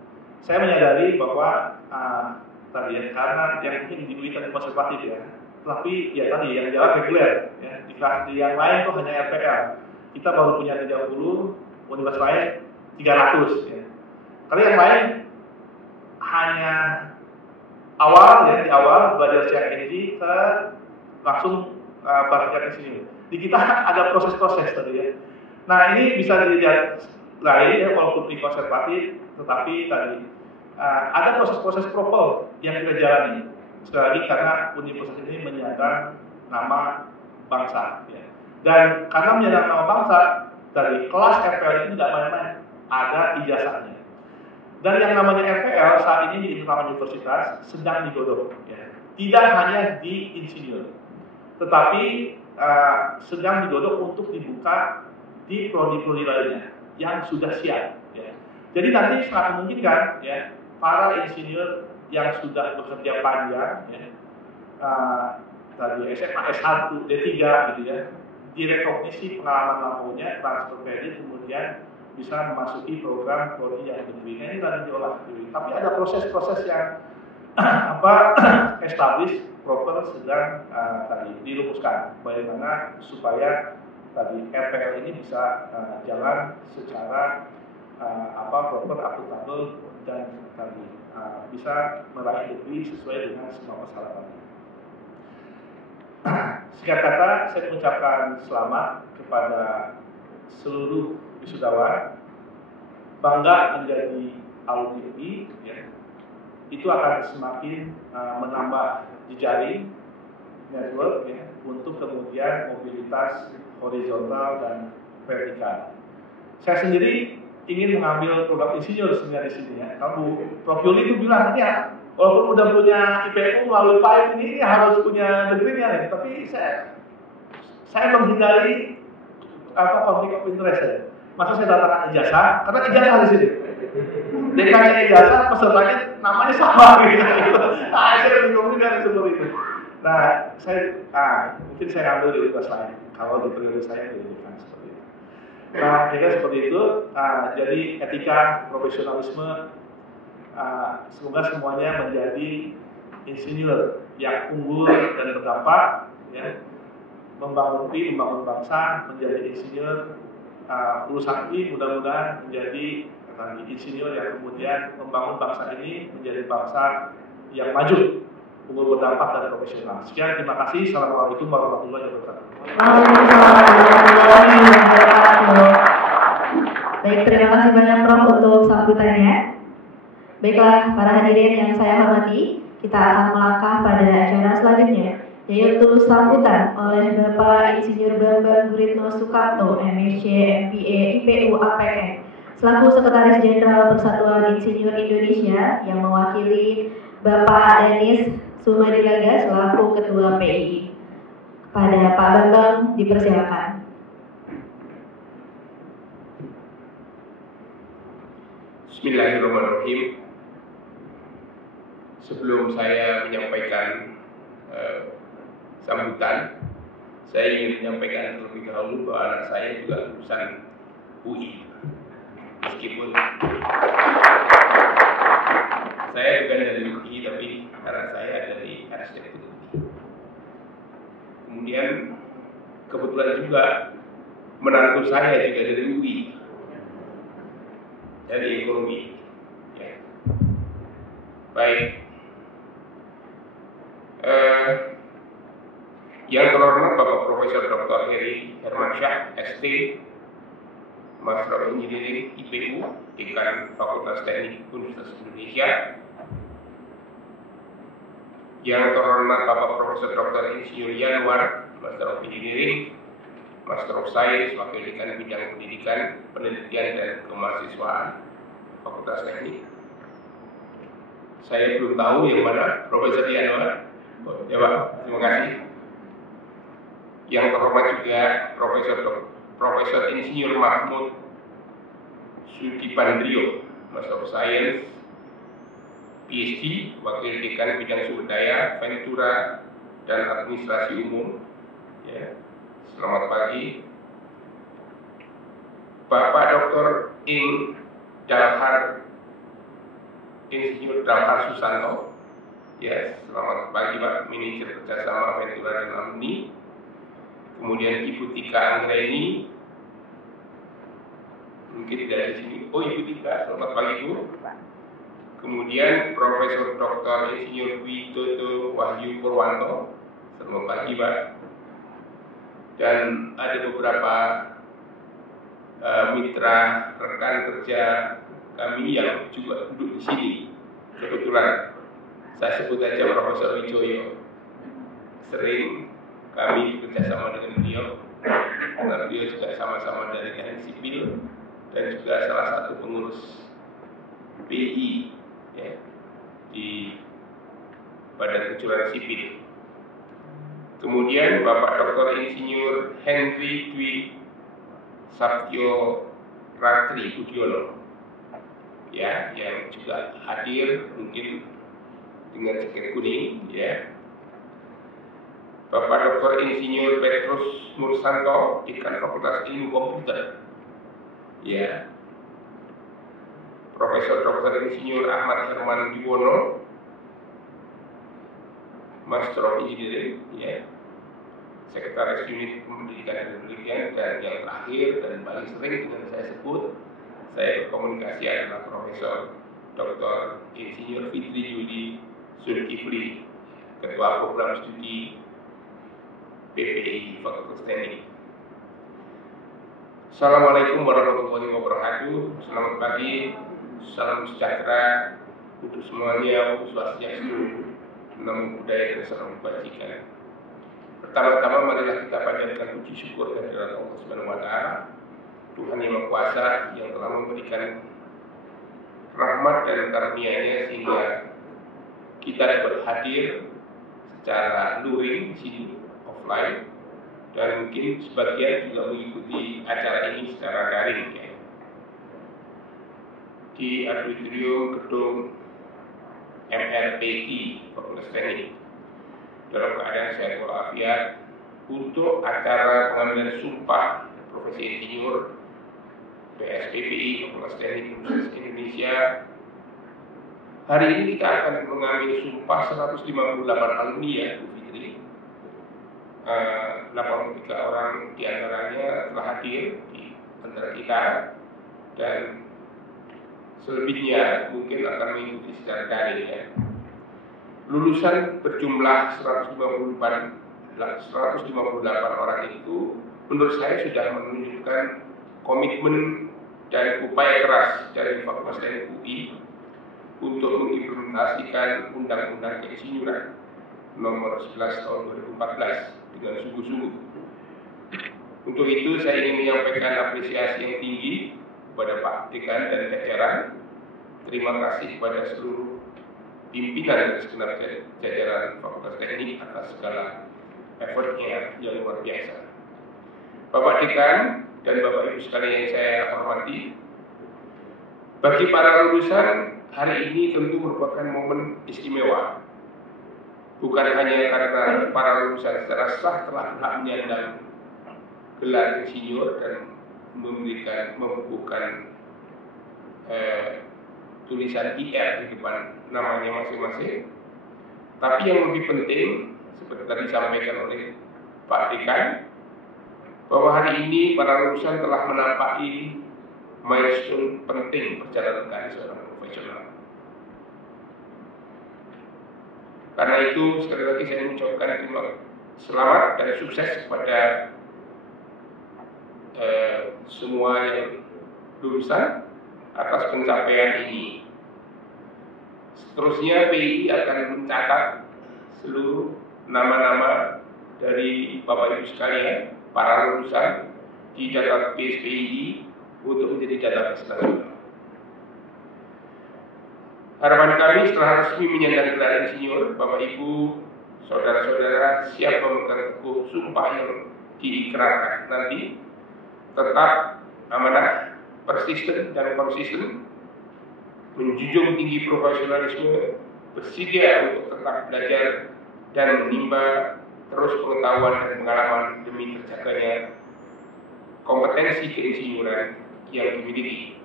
Saya menyadari bahwa tadi, ya, karena yang mungkin di UI tadi konservatif, ya, tapi ya tadi yang jalan reguler, ya, di yang lain tuh hanya RPL. Kita baru punya 30, universitas lain 300, ya. Kalau yang lain hanya di awal belajar CRNG ke langsung praktikan di sini. Di kita ada proses-proses tadi, ya. Nah ini bisa dilihat lain, ya, walaupun di konservatif, tetapi tadi ada proses-proses propel yang kita jalani. Sekali lagi karena universitas ini menyandang nama bangsa, ya. Dan karena menyandang nama bangsa, dari kelas RPL ini tidak main-main, ada ijazahnya. Dan yang namanya RPL saat ini di internal universitas sedang digodok, ya. Tidak hanya di insinyur, tetapi sedang digodok untuk dibuka di prodi-prodi lainnya yang sudah siap, ya. Jadi nanti sangat memungkinkan, ya, para insinyur yang sudah bekerja panjang, ya, tadi SMA S1, D3, gitu, ya, direkognisi pengalaman lampunya, transfer kredit, kemudian bisa memasuki program prodi yang negeri. Ini tadi diolah. Tapi ada proses-proses yang establish, proper, sedang tadi dirumuskan. Bagaimana supaya tadi RPL ini bisa jalan secara proper, akuntabel, dan tadi bisa meraih degree sesuai dengan semua persyaratannya. Singkat kata, saya mengucapkan selamat kepada seluruh wisudawan. Bangga menjadi alumni UI, ya. Itu akan semakin menambah jejaring network, ya, untuk kemudian mobilitas horizontal dan vertikal. Saya sendiri ingin mengambil program insinyur sebenarnya di sini, ya. Kalau Prof Yuli itu bilang, ya, walaupun udah punya IPU melalui PAIP ini harus punya degree-nya, nih. Tapi saya menghindari konflik of interest, ya. Masa saya datangkan ijazah, karena ijazah di sini. Dekannya ijazah, pesertanya namanya sama, gitu. Saya bingung juga seperti itu. Nah, mungkin saya ambil di universitas lain. Kalau di periode saya didirikan seperti itu. Nah, kira seperti itu. Jadi etika, profesionalisme, semoga semuanya menjadi insinyur yang unggul dan berdampak, ya, membangun UI, membangun bangsa, menjadi insinyur. Lulusan UI mudah-mudahan menjadi insinyur yang kemudian membangun bangsa ini menjadi bangsa yang maju, unggul, berdampak, dan profesional. Sekian, terima kasih. Assalamualaikum warahmatullahi wabarakatuh. Baik, terima kasih banyak Prof untuk sambutannya. Baiklah, para hadirin yang saya hormati, kita akan melangkah pada acara selanjutnya, yaitu sambutan oleh Bapak Insinyur Bambang Guritno Sukamto, MSc, MPA, IPU, APN, selaku Sekretaris Jenderal Persatuan Insinyur Indonesia, yang mewakili Bapak Denis Sumadilaga selaku Ketua PII. Kepada Pak Bambang dipersilakan. Bismillahirrahmanirrahim. Sebelum saya menyampaikan sambutan, saya ingin menyampaikan terlebih dahulu bahwa anak saya juga lulusan UI. Meskipun saya bukan dari UI, tapi anak saya dari arsitektur UI. Kemudian kebetulan juga menantu saya juga dari UI, dari ekonomi. Ya. Baik. Yang terhormat Bapak Profesor Dr. Heri Hermansyah, ST, Master of Engineering IPU, Dekan Fakultas Teknik Universitas Indonesia. Yang terhormat Bapak Profesor Dr. Insinyur Yanwar, Master of Engineering, Master of Science, Wakil Dekan Bidang Pendidikan, Penelitian dan Kemahasiswaan, Fakultas Teknik. Saya belum tahu yang mana Profesor Yanwar. Oh, ya Pak, terima kasih. Yang terhormat juga Profesor Insinyur Mahmud Sudipandrio, Master of Science, PhD, Wakil Dekan Bidang Sumber Daya, Ventura dan Administrasi Umum. Ya. Selamat pagi. Bapak Dr. Insinyur Dalhar Susanto. Ya, selamat pagi Pak, Manajer Kerjasama Ventura dan Alumni. Kemudian Ibu Tika Anggreni, mungkin dari sini. Oh, Ibu Tika, selamat pagi Bu. Kemudian Profesor Dr. Insinyur Widodo Wahyu Purwanto, selamat pagi Pak. Dan ada beberapa mitra rekan kerja kami yang juga duduk di sini. Kebetulan saya sebut aja Profesor Wijoyo. Sering kami bekerjasama dengan beliau, karena beliau juga sama-sama dari teknik sipil dan juga salah satu pengurus PI ya, di Badan Kejuruan Sipil. Kemudian Bapak Dr. Insinyur Henry Dwi Satyo Ratri Budiono, ya, yang juga hadir mungkin dengan jaket kuning, ya. Bapak Dr. Insinyur Petrus Mursanto, Dekan Fakultas Ilmu Komputer, ya. Profesor Dr. Insinyur Ahmad Herman Diwono, Master of Engineering, ya. Sekretaris Unit Pendidikan dan Penelitian, dan yang terakhir dan paling sering dengan saya sebut, saya berkomunikasi adalah Profesor Dr. Insinyur Fitri Yudi Zulkifli, Ketua Program Studi PPI Fakultas Teknik. Assalamualaikum warahmatullahi wabarakatuh. Selamat pagi, salam sejahtera untuk semuanya, untuk swastiastu, namo buddhaya dan salam kebajikan. Pertama-tama marilah kita panjatkan puji syukur kehadirat Allah Subhanahu wa taala, Tuhan yang Maha Kuasa yang telah memberikan rahmat dan karunia-Nya sehingga kita dapat hadir secara luring di sini, offline, dan mungkin sebagian juga mengikuti acara ini secara daring, ya. Di auditorium gedung MRPI Fakultas Teknik dalam keadaan sehat walafiat untuk acara pengambilan sumpah profesi insinyur PSPPI Fakultas Teknik Universitas Indonesia. Hari ini kita akan mengambil sumpah 158 alumni, ya Bu Fitri. 83 orang diantaranya telah hadir di antara kita, dan selebihnya mungkin akan mengikuti secara daring, ya. Lulusan berjumlah 158 orang itu menurut saya sudah menunjukkan komitmen dan upaya keras dari Fakultas Teknik UI untuk mengimplementasikan Undang-Undang Keinsinyuran Nomor 11 Tahun 2014 dengan sungguh-sungguh. Untuk itu saya ingin menyampaikan apresiasi yang tinggi kepada Pak Dekan dan jajaran. Terima kasih kepada seluruh pimpinan dan segenap jajaran Fakultas Teknik atas segala effortnya yang luar biasa. Bapak Dekan dan Bapak Ibu sekalian yang saya hormati, bagi para lulusan, hari ini tentu merupakan momen istimewa. Bukan hanya karena para lulusan secara sah telah berhak menyandang gelar insinyur dan membukukan tulisan IR di depan namanya masing-masing. Tapi yang lebih penting, seperti tadi disampaikan oleh Pak Dekan, bahwa hari ini para lulusan telah menampaki milestone penting perjalanan karir seorang profesional. Karena itu, sekali lagi saya mengucapkan terima selamat dan sukses kepada semua yang lulusan atas pencapaian ini. Seterusnya PII akan mencatat seluruh nama-nama dari Bapak Ibu sekalian, para lulusan di database PII untuk menjadi database nasional. Harapan kami setelah resmi menyandang gelar insinyur, Bapak Ibu, saudara-saudara siap memegang teguh sumpah yang diikrarkan nanti, tetap amanah, persisten dan konsisten, menjunjung tinggi profesionalisme, bersedia untuk tetap belajar dan menimba terus pengetahuan dan pengalaman demi terjaganya kompetensi keinsinyuran yang dimiliki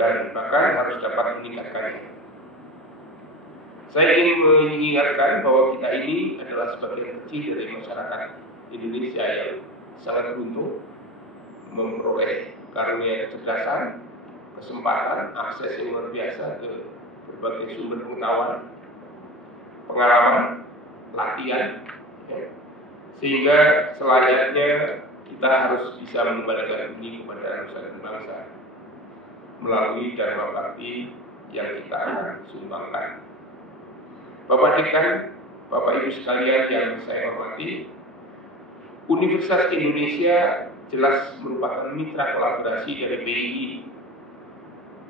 dan bahkan harus dapat meningkatkannya. Saya ingin mengingatkan bahwa kita ini adalah sebagian kecil dari masyarakat Indonesia yang sangat beruntung memperoleh karunia kecerdasan, kesempatan, akses yang luar biasa ke berbagai sumber pengetahuan, pengalaman, latihan, ya. Sehingga selayaknya kita harus bisa mengembalikan ini kepada nusa dan bangsa melalui dharma bakti yang kita akan sumbangkan. Bapak Dekan, Bapak Ibu sekalian yang saya hormati, Universitas Indonesia jelas merupakan mitra kolaborasi dari PII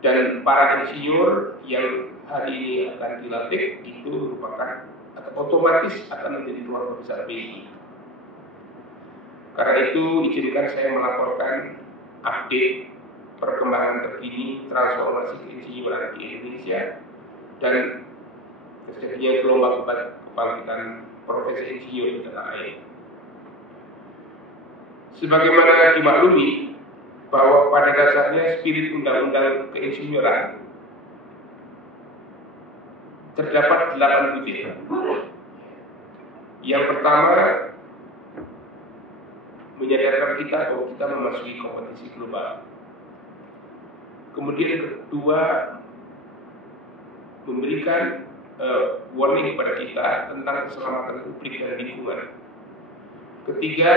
dan para insinyur yang hari ini akan dilantik itu merupakan atau otomatis akan menjadi keluarga besar PII. Karena itu izinkan saya melaporkan update perkembangan terkini transformasi keinsinyuran di Indonesia dan terjadinya gelombang kebangkitan profesi insinyur di tanah air. Sebagaimana dimaklumi bahwa pada dasarnya spirit undang-undang keinsinyuran terdapat 8 butir. Yang pertama, menyadarkan kita bahwa kita memasuki kompetisi global. Kemudian kedua, memberikan warning kepada kita tentang keselamatan publik dan lingkungan. Ketiga,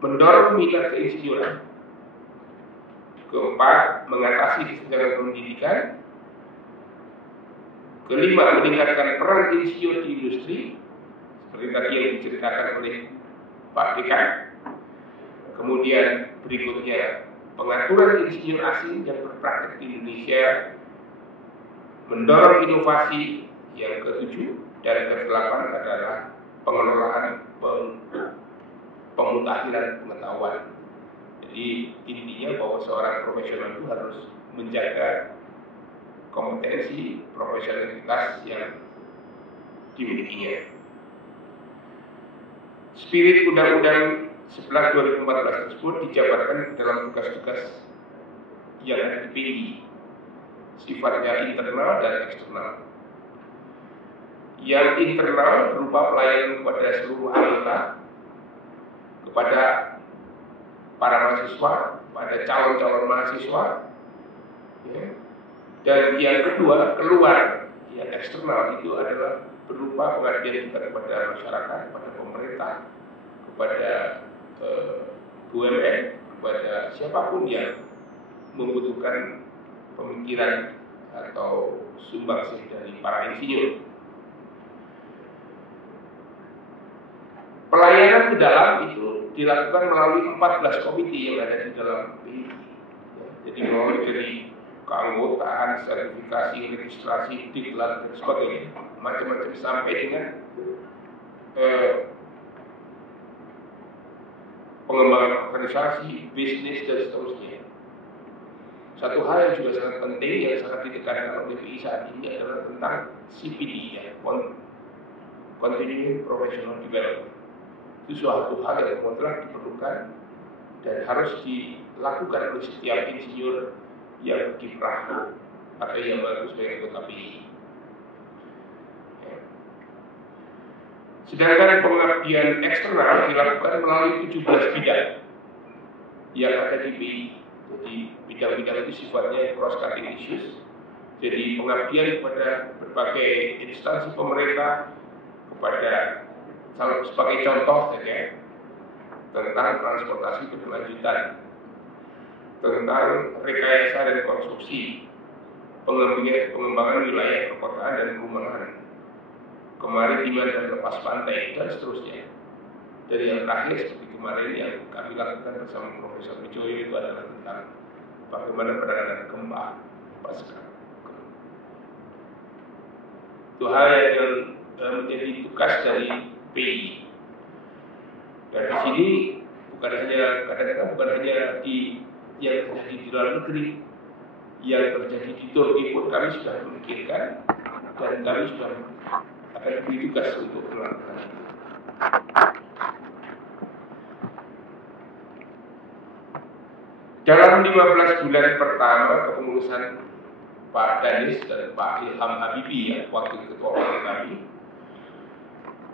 mendorong minat keinsinyuran. Keempat, mengatasi kesenjangan pendidikan. Kelima, meningkatkan peran insinyur di industri, seperti tadi yang diceritakan oleh Pak Dekan. Kemudian berikutnya, pengaturan insinyur asing yang berpraktek di Indonesia, mendorong inovasi. Yang ketujuh dan kedelapan adalah pengelolaan pemutahiran pengetahuan. Jadi intinya bahwa seorang profesional itu harus menjaga kompetensi profesionalitas yang dimilikinya. Spirit Undang-Undang 11 2014 tersebut dijabarkan dalam tugas-tugas yang ada di PII, sifatnya internal dan eksternal. Yang internal berupa pelayanan kepada seluruh anggota, kepada para mahasiswa, pada calon-calon mahasiswa, ya. Dan yang kedua, keluar, yang eksternal itu adalah berupa pengabdian kita kepada masyarakat, kepada pemerintah, kepada BUMN, kepada siapapun yang membutuhkan pemikiran atau sumbangsih dari para insinyur. Pelayanan ke dalam itu dilakukan melalui 14 komite yang ada di dalam PII. Jadi mulai dari keanggotaan, sertifikasi, registrasi, diklat, dan sebagainya. macam-macam sampai dengan pengembangan organisasi, bisnis, dan seterusnya. Satu hal yang juga sangat penting yang sangat ditekankan oleh BI saat ini adalah tentang CPD, ya, Continuing Professional Development. Itu suatu hal yang mutlak diperlukan dan harus dilakukan oleh setiap insinyur yang berkiprah atau yang baru sebagai anggota BI. Sedangkan pengabdian eksternal dilakukan melalui 17 bidang yang ada di BI. Jadi bidang-bidang itu sifatnya cross-cutting issues. Jadi pengabdian kepada berbagai instansi pemerintah, kepada sebagai contoh saja tentang transportasi berkelanjutan, tentang rekayasa dan konstruksi, pengembangan wilayah perkotaan dan perumahan, kemaritiman dan lepas pantai, dan seterusnya. Dan yang terakhir seperti kemarin yang kami lakukan bersama Profesor Wijoyo itu adalah tentang bagaimana penanganan gempa pasca. Itu hal yang menjadi tugas dari PI. Dan di sini bukan hanya kadang-kadang bukan hanya di yang terjadi di dalam negeri, yang terjadi di Turki pun kami sudah memikirkan dan kami sudah akan diberi tugas untuk melakukan itu. Dalam 15 bulan pertama kepengurusan Pak Danis dan Pak Ilham Habibie, ya, wakil ketua umum kami,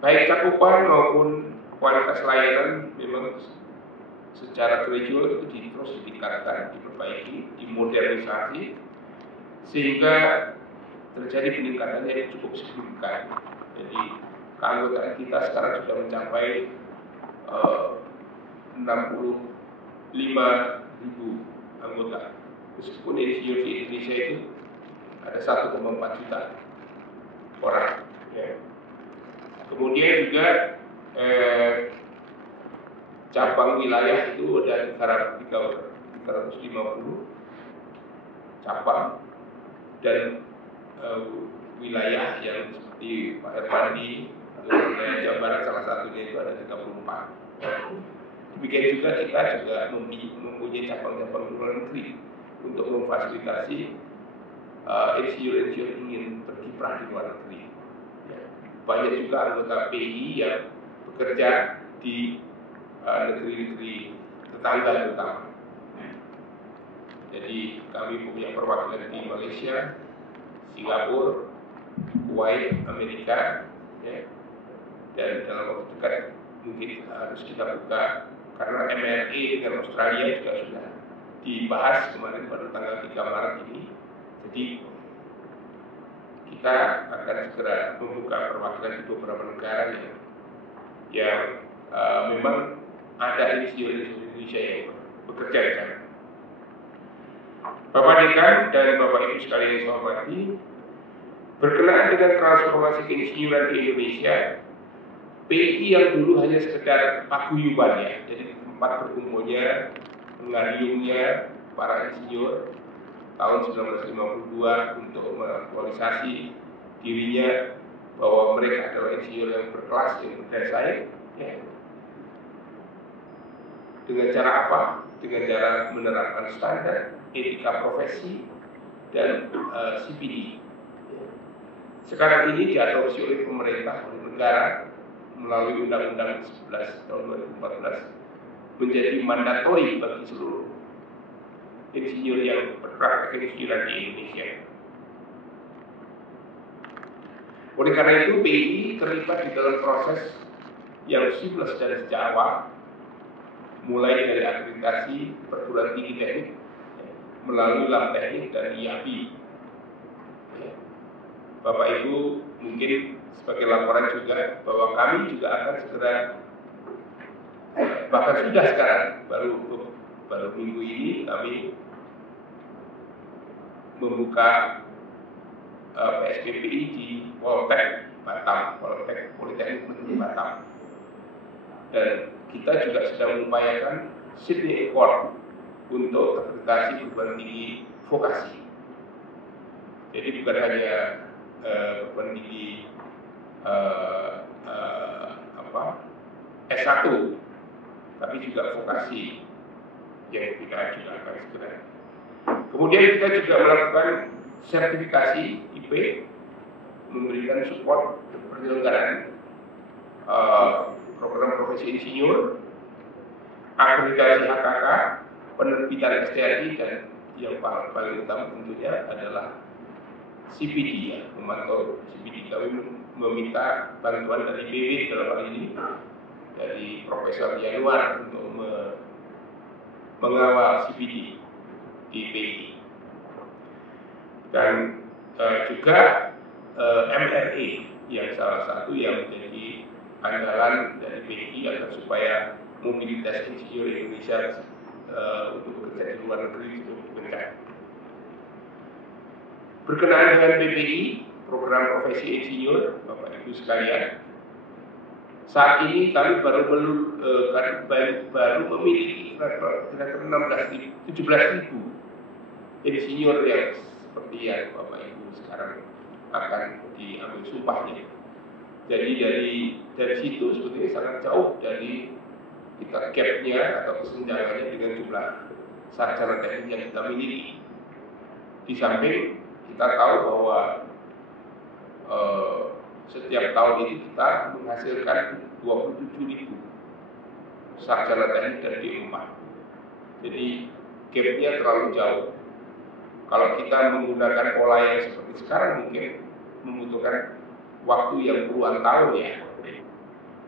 baik cakupan maupun kualitas layanan memang secara gradual itu terus ditingkatkan, diperbaiki, dimodernisasi, sehingga terjadi peningkatan yang cukup signifikan. Jadi keanggotaan kita sekarang sudah mencapai 65.000 anggota. Meskipun insinyur di Indonesia itu ada 1,4 juta orang. Ya. Kemudian juga cabang wilayah itu ada 350 cabang, dan wilayah yang seperti Pak Erpandi atau wilayah Jawa Barat salah satunya itu ada 34. Demikian juga kita juga mempunyai cabang-cabang di luar negeri untuk memfasilitasi insinyur-insinyur ingin berkiprah di luar negeri. Ya. Banyak juga anggota PI yang bekerja di negeri-negeri tetangga terutama. Jadi kami punya perwakilan di Malaysia, Singapura, Kuwait, Amerika, ya. Dan dalam waktu dekat mungkin harus kita buka, karena MRE dengan Australia juga sudah dibahas kemarin pada tanggal 3 Maret ini. Jadi kita akan segera membuka perwakilan di beberapa negara yang memang ada insinyur Indonesia yang bekerja di sana. Bapak Dekan dan Bapak Ibu sekalian yang saya hormati, berkenaan dengan transformasi keinsinyuran di Indonesia, PI yang dulu hanya sekedar paguyuban, ya, jadi tempat berkumpulnya, pengadiumnya para insinyur tahun 1952 untuk mengaktualisasi dirinya bahwa mereka adalah insinyur yang berkelas, yang berdaya, ya. Dengan cara apa? Dengan cara menerapkan standar etika profesi dan CPD. Sekarang ini diadopsi oleh pemerintah, oleh negara melalui Undang-Undang 11 tahun 2014 menjadi mandatori bagi seluruh insinyur yang berpraktek insinyuran di Indonesia. Oleh karena itu, PI terlibat di dalam proses yang seamless dari sejak awal, mulai dari akreditasi perguruan tinggi teknik melalui lab teknik dan IAPI. Bapak Ibu mungkin sebagai laporan juga bahwa kami juga akan segera, bahkan sudah sekarang baru minggu ini kami membuka PSBPI di Poltek Batam, Poltek Politeknik Negeri Batam, dan kita juga sedang mengupayakan Sydney Accord untuk akreditasi perguruan tinggi vokasi. Jadi bukan hanya perguruan tinggi S1, tapi juga vokasi yang kita juga akan segera. Kemudian kita juga melakukan sertifikasi IP, memberikan support penyelenggaraan program profesi insinyur, akreditasi HKK, penerbitan STRI, dan yang paling utama tentunya adalah CPD ya, memantau CPD. Kami meminta bantuan dari BW dalam hal ini, dari Profesor Yanuar untuk mengawal CPD di PI. Dan juga MRE yang salah satu yang menjadi andalan dari PI agar supaya mobilitas insinyur Indonesia untuk bekerja di luar negeri itu meningkat. Berkenaan dengan PPI, program profesi insinyur, Bapak Ibu sekalian, saat ini kami baru memiliki kira-kira 17.000 insinyur yang seperti yang Bapak Ibu sekarang akan diambil sumpahnya. Jadi dari situ sebetulnya sangat jauh dari kita gap-nya atau kesenjangannya dengan jumlah sarjana teknik yang kita miliki. Di samping kita tahu bahwa setiap tahun itu kita menghasilkan 27.000 sarjana teknik dan D4. Jadi gap-nya terlalu jauh. Kalau kita menggunakan pola yang seperti sekarang mungkin membutuhkan waktu yang puluhan tahun ya.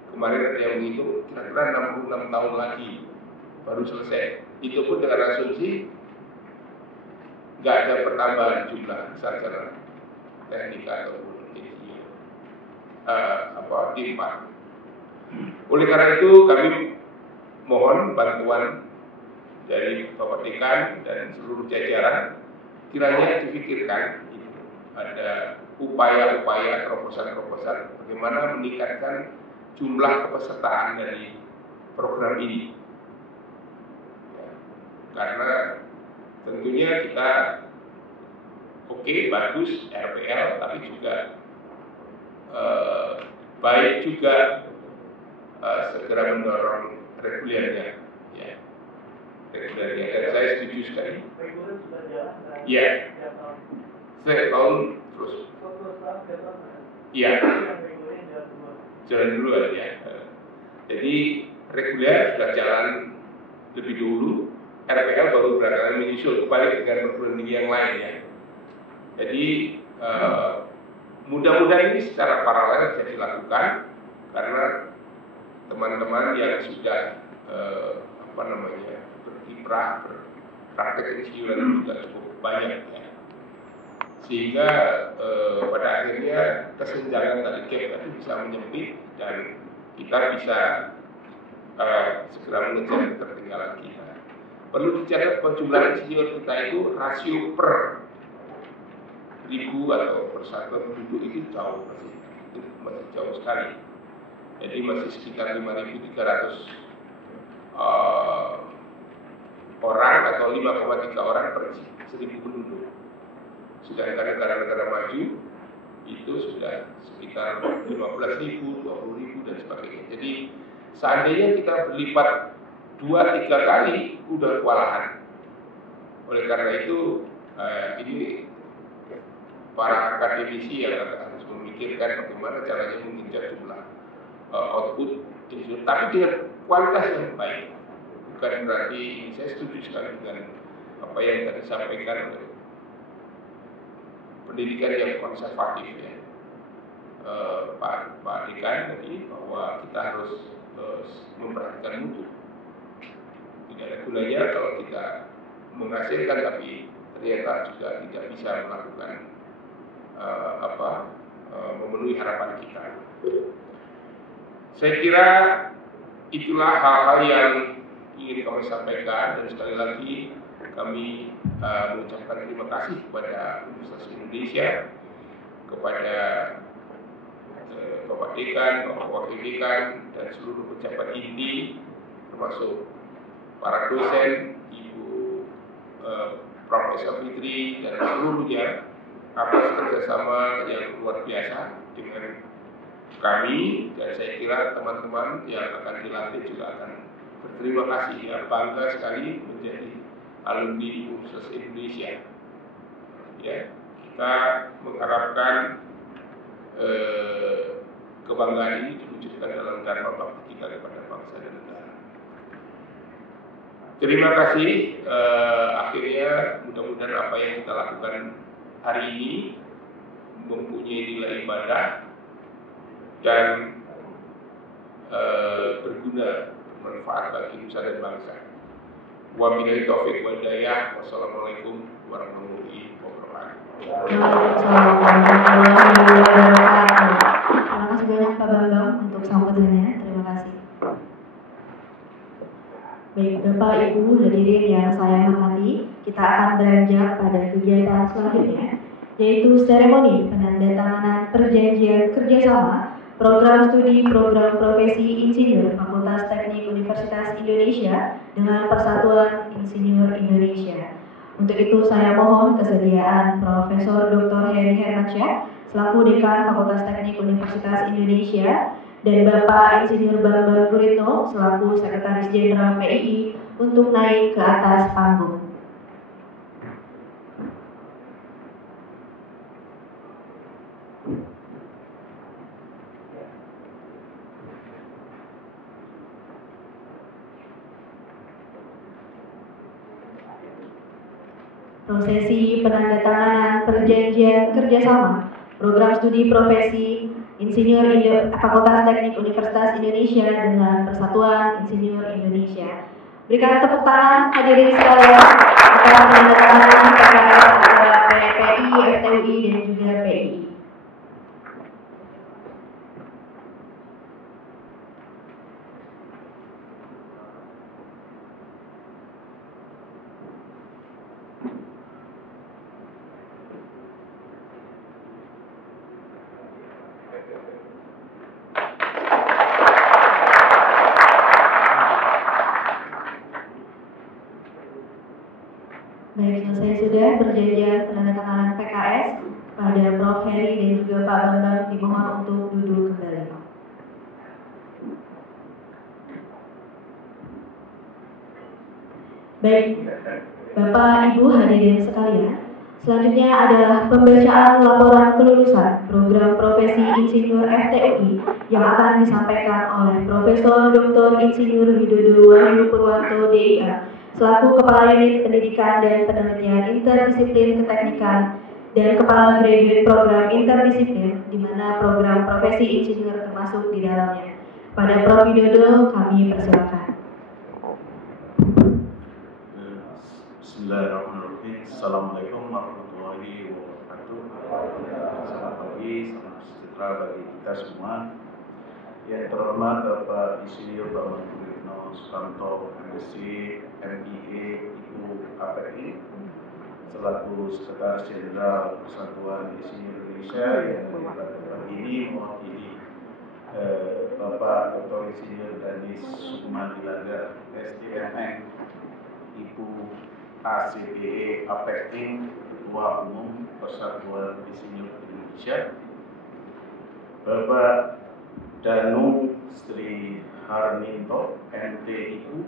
Kemarin ada yang menghitung kira-kira 66 tahun lagi baru selesai. Itu pun dengan asumsi nggak ada pertambahan jumlah sarjana teknik ataupun insinyur D4. Oleh karena itu kami mohon bantuan dari Bapak Dekan dan seluruh jajaran, kiranya dipikirkan ada upaya-upaya terobosan-terobosan bagaimana meningkatkan jumlah kepesertaan dari program ini. Ya, karena tentunya kita bagus RPL, tapi juga baik juga segera mendorong regulernya, ya. Regulernya, dan saya setuju sekali. Ya, setahun terus. Ya, jalan dulu ya. Jadi reguler sudah jalan lebih dulu, RPL baru belakangan menyusul kembali dengan perguruan tinggi yang lain ya. Jadi mudah-mudahan ini secara paralel bisa dilakukan karena teman-teman yang sudah berkiprah berpraktek insinyuran juga cukup banyak ya. Sehingga pada akhirnya kesenjangan tadi gap itu bisa menyempit dan kita bisa segera mengejar ketertinggalan kita. Perlu dicatat bahwa jumlah insinyur kita itu rasio per 1000 atau per satuan penduduk itu jauh, masih jauh sekali. Jadi masih sekitar 5.300 orang atau 5,3 orang per 1.000 penduduk. Sedangkan negara-negara maju itu sudah sekitar 15.000, 20.000 dan sebagainya. Jadi seandainya kita berlipat 2-3 kali udah kewalahan. Oleh karena itu ini para akademisi yang harus memikirkan bagaimana caranya mengejar jumlah output insinyur, tapi dengan kualitas yang baik. Bukan berarti saya setuju sekali dengan apa yang tadi disampaikan oleh pendidikan yang konservatif ya, Pak Dekan tadi, bahwa kita harus memperhatikan mutu. Tidak ada gunanya kalau kita menghasilkan tapi ternyata juga tidak bisa melakukan memenuhi harapan kita. Saya kira itulah hal-hal yang ingin kami sampaikan, dan sekali lagi kami mengucapkan terima kasih kepada Universitas Indonesia, kepada Bapak Dekan, Bapak Wakil Dekan, dan seluruh pejabat INDI, termasuk para dosen, Ibu Profesor Fitri, dan seluruhnya atas kerjasama yang luar biasa dengan kami, dan saya kira teman-teman yang akan dilatih juga akan berterima kasih ya, bangga sekali menjadi alumni Universitas Indonesia. Ya, kita mengharapkan kebanggaan ini diwujudkan dalam dharma bakti kita kepada bangsa dan negara. Terima kasih. Akhirnya mudah-mudahan apa yang kita lakukan hari ini mempunyai nilai ibadah dan berguna, bermanfaat bagi nusa dan bangsa. Wabillahi taufiq wal hidayah. Wassalamualaikum warahmatullahi wabarakatuh. Waalaikumsalam warahmatullahi wabarakatuh. Terima kasih banyak Pak Bambang untuk sambutannya. Terima kasih. Baik, Bapak Ibu hadirin yang saya hormati, kita akan beranjak pada kegiatan selanjutnya, yaitu seremoni penandatanganan perjanjian kerjasama program studi program profesi insinyur Fakultas Teknik Universitas Indonesia dengan Persatuan Insinyur Indonesia. Untuk itu saya mohon kesediaan Profesor Dr. Heri Hermansyah selaku Dekan Fakultas Teknik Universitas Indonesia dan Bapak Insinyur Bambang Guritno selaku Sekretaris Jenderal PII untuk naik ke atas panggung. Prosesi penandatanganan perjanjian kerjasama program studi profesi Insinyur Fakultas Teknik Universitas Indonesia dengan Persatuan Insinyur Indonesia. Berikan tepuk tangan hadirin sekalian atas penandatanganan PKS antara PPI, FTUI dan juga PII. Baik, selesai sudah perjanjian penandatanganan PKS pada Prof. Heri dan juga Pak Bambang dimohon untuk duduk kembali. Baik, Bapak Ibu hadirin sekalian, selanjutnya adalah pembacaan laporan kelulusan program profesi Insinyur FTUI yang akan disampaikan oleh Profesor Dr. Insinyur Widodo Wahyu Purwanto DIA selaku Kepala Unit Pendidikan dan Penelitian Interdisiplin Keteknikan dan Kepala Graduate Program Interdisiplin, di mana program profesi insinyur termasuk di dalamnya. Pada Prof. Widodo, kami persilakan. Bismillahirrahmanirrahim. Assalamualaikum warahmatullahi wabarakatuh. Selamat pagi, salam sejahtera bagi kita semua. Yang terhormat Bapak Insinyur Bambang Guritno Sukamto, MSc, MIE, IPU, API, selaku Sekretaris Jenderal Persatuan Insinyur Indonesia yang pada pagi ini mewakili Bapak Dr. Insinyur Danis Sukma Dilaga, SDMN, IPU, ACBE, APEK, Ketua Umum Persatuan Insinyur Indonesia, Bapak Danu Sri Harminto, MTIU,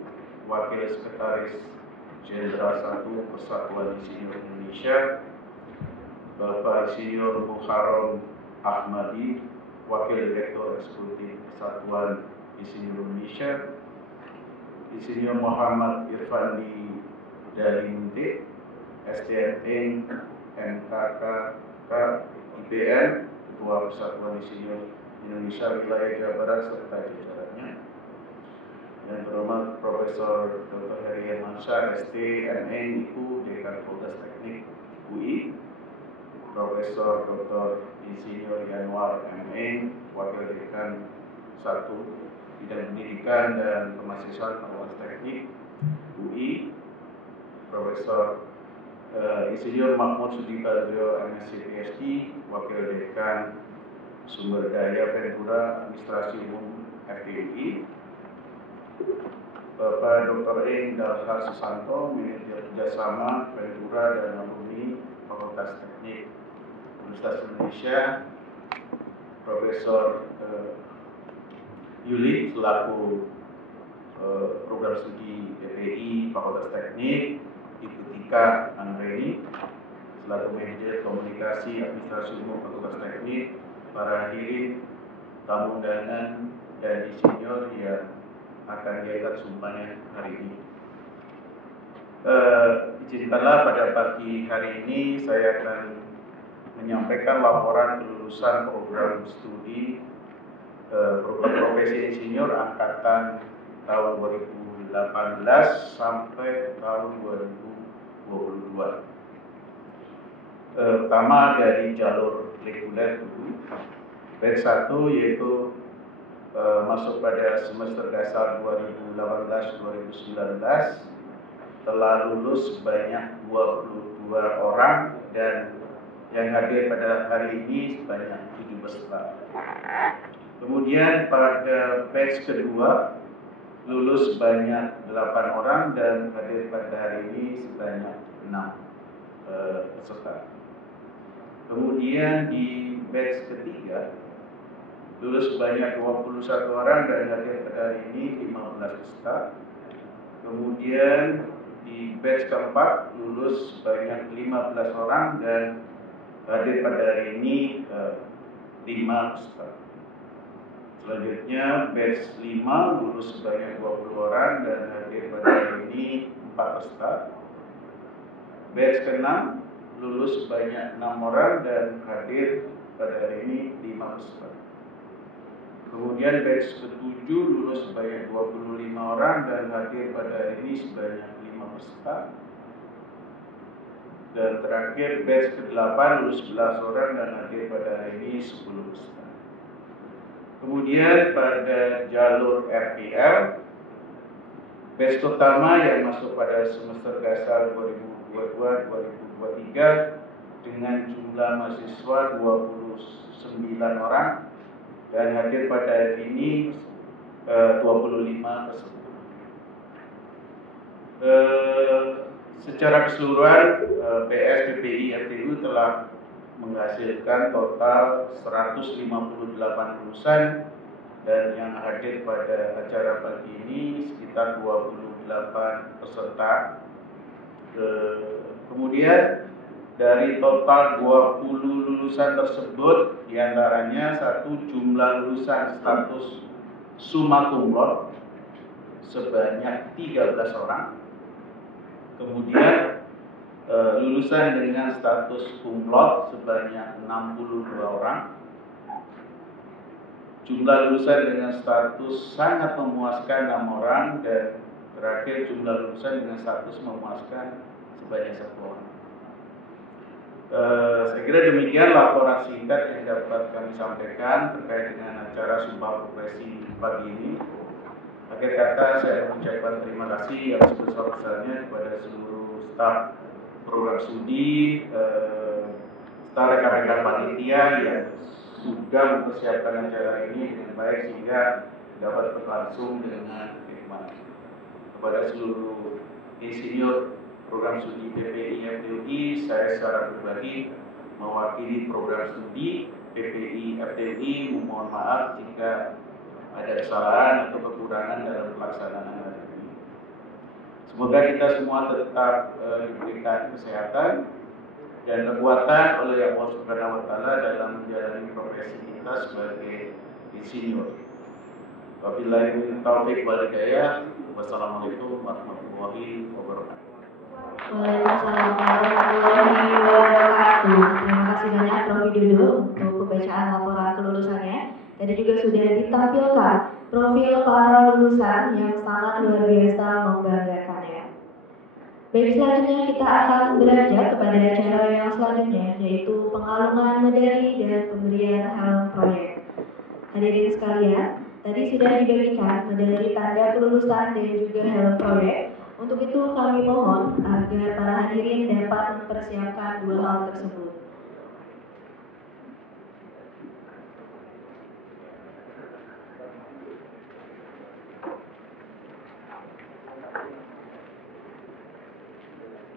Wakil Sekretaris Jenderal 1 Persatuan Insinyur Indonesia, Bapak Insinyur Muharram Ahmadi, Wakil Direktur Eksekutif Persatuan Insinyur Indonesia, Insinyur Muhammad Irfandi Dalimte, SDMN, MKKK, IPN, Ketua Persatuan Insinyur Indonesia Wilayah Jawa Barat serta jajarannya. Yang terhormat Profesor Dr. Heri Hermansyah, ST, MN, IPU, Dekan Fakultas Teknik UI, Profesor Dr. Insinyur Yanwar, MN, Wakil Dekan 1 Bidang Pendidikan dan Kemahasiswaan Fakultas Teknik UI, Profesor Insinyur Mahmud Sudibadrio, MSc PhD, Wakil Dekan Sumber Daya Ventura Administrasi Umum FTUI, Bapak Dr. Eng Dalhar Susanto, Manajer Kerjasama Ventura dan Alumni Fakultas Teknik Universitas Indonesia, Profesor Yuli selaku program studi PPI Fakultas Teknik, Ibu Tika Anggreni selaku manajer komunikasi administrasi umum Fakultas Teknik, para hadirin, tamu undangan dan insinyur yang akan diangkat sumpahnya hari ini. Izinkanlah pada pagi hari ini saya akan menyampaikan laporan kelulusan program studi program profesi insinyur angkatan tahun 2018 sampai tahun 2022. Pertama dari jalur reguler dulu. Batch 1 yaitu masuk pada semester dasar 2018-2019 telah lulus sebanyak 22 orang dan yang hadir pada hari ini sebanyak 7 peserta. Kemudian pada batch kedua lulus sebanyak 8 orang dan hadir pada hari ini sebanyak 6 peserta. Kemudian di batch ketiga lulus sebanyak 21 orang dan hadir pada hari ini 15 peserta. Kemudian di batch keempat lulus sebanyak 15 orang dan hadir pada hari ini 5 peserta. Selanjutnya batch 5 lulus sebanyak 20 orang dan hadir pada hari ini 4 peserta. Batch ke-6 lulus sebanyak 6 orang dan hadir pada hari ini 5 peserta. Kemudian batch ke-7 lulus sebanyak 25 orang dan hadir pada hari ini sebanyak 5 peserta. Dan terakhir batch ke-8 lulus 11 orang dan hadir pada hari ini 10 peserta. Kemudian pada jalur RPL, batch pertama yang masuk pada semester dasar 2022-2023 dengan jumlah mahasiswa 29 orang dan hadir pada hari ini 25 peserta. Secara keseluruhan PS PPI FTU telah menghasilkan total 158 lulusan dan yang hadir pada acara pagi ini sekitar 28 peserta. Kemudian dari total 20 lulusan tersebut diantaranya satu jumlah lulusan status summa cum laude sebanyak 13 orang. Kemudian lulusan dengan status cum laude sebanyak 62 orang. Jumlah lulusan dengan status sangat memuaskan 6 orang dan terakhir jumlah lulusan dengan status memuaskan sebanyak 1 orang. Saya kira demikian laporan singkat yang dapat kami sampaikan terkait dengan acara Sumpah Profesi pagi ini. Akhir kata saya mengucapkan terima kasih yang sebesar-besarnya kepada seluruh staf program studi, staf rekan-rekan panitia yang sudah mempersiapkan acara ini dengan baik sehingga dapat berlangsung dengan hikmat. Kepada seluruh insinyur program studi PPI FTUI, saya secara pribadi mewakili program studi PPI FTUI memohon maaf jika ada kesalahan atau kekurangan dalam pelaksanaan hari ini. Semoga kita semua tetap diberikan kesehatan dan kekuatan oleh Allah Subhanahu wa Ta'ala dalam menjalani profesi kita sebagai insinyur. Wabillahi taufiq wal hidayah. Wassalamualaikum warahmatullahi wabarakatuh. Waalaikumsalam warahmatullahi wabarakatuh. Terima kasih banyak Prof. Widodo untuk pembacaan laporan kelulusannya. Tadi juga sudah ditampilkan profil para lulusan yang sangat luar biasa membanggakan ya. Baik, selanjutnya kita akan beranjak kepada acara yang selanjutnya, yaitu pengalungan medali dan pemberian helm proyek. Hadirin sekalian, tadi sudah dibagikan medali tanda kelulusan dan juga helm proyek. Untuk itu kami mohon agar para hadirin dapat mempersiapkan dua hal tersebut.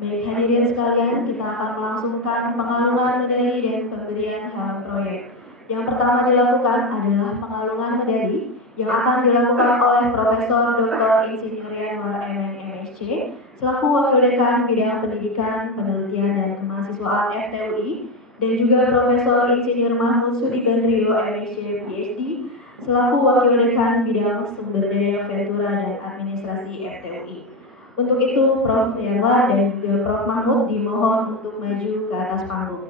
Baik hadirin sekalian, kita akan melangsungkan pengalungan medali dan pemberian helm proyek. Yang pertama dilakukan adalah pengalungan medali yang akan dilakukan oleh Profesor Dr. Insinyur Yanwar MSc selaku Wakil Dekan Bidang Pendidikan, Penelitian dan Kemahasiswaan FTUI, dan juga Profesor Insinyur Mahmud Sudibandrio MSc PhD selaku Wakil Dekan Bidang Sumber Daya Ventura dan Administrasi FTUI. Untuk itu, Prof. Yanwar dan juga Prof. Mahmud dimohon untuk maju ke atas panggung.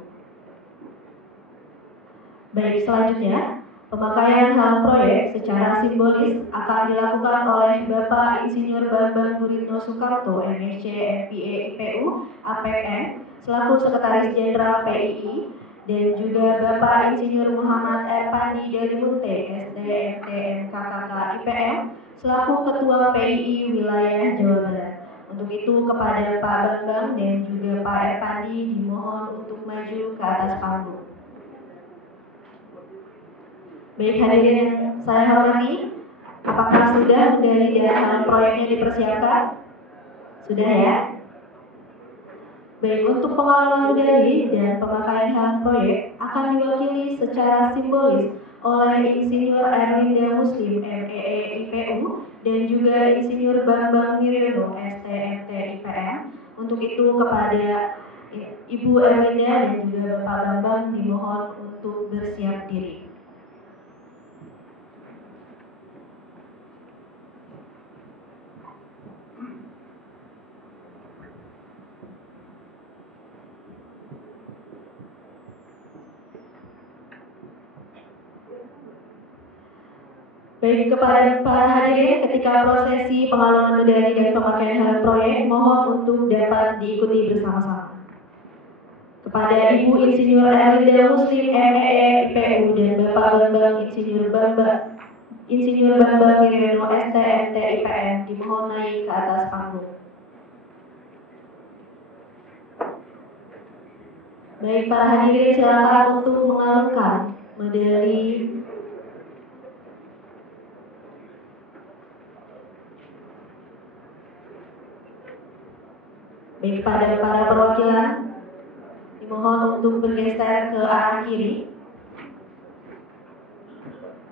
Baik, selanjutnya, pemakaian helm proyek secara simbolis akan dilakukan oleh Bapak Insinyur Bambang Guritno Soekarto, MSc MPA IPU, APM, selaku Sekretaris Jenderal PII, dan juga Bapak Insinyur Muhammad Erpandi Delimunte, SDMT MKKK IPM, selaku Ketua PII Wilayah Jawa Barat. Untuk itu, kepada Pak Bambang dan juga Pak Erpandi dimohon untuk maju ke atas panggung. Baik hadirin yang saya hormati, apakah sudah medali dan helm proyeknya dipersiapkan? Sudah ya? Baik, untuk pengalungan medali dan pemakaian helm proyek akan diwakili secara simbolis oleh Insinyur Erlinda Muslim, MEE IPU, dan juga Insinyur Bambang Wiryono, STMT IPM. Untuk itu, kepada Ibu Erlinda dan juga Bapak Bambang dimohon untuk bersiap diri. Baik, kepada para hadirin, ketika prosesi pengalungan medali dan pemakaian helm proyek, mohon untuk dapat diikuti bersama-sama. Kepada Ibu Insinyur Erlinda Muslim, MEE IPU, dan Bapak Bambang Insinyur Bambang Wiryono, STMT IPM, dimohon naik ke atas panggung. Baik, para hadirin, silakan untuk mengalungkan medali baik pada para perwakilan dimohon untuk bergeser ke arah kiri.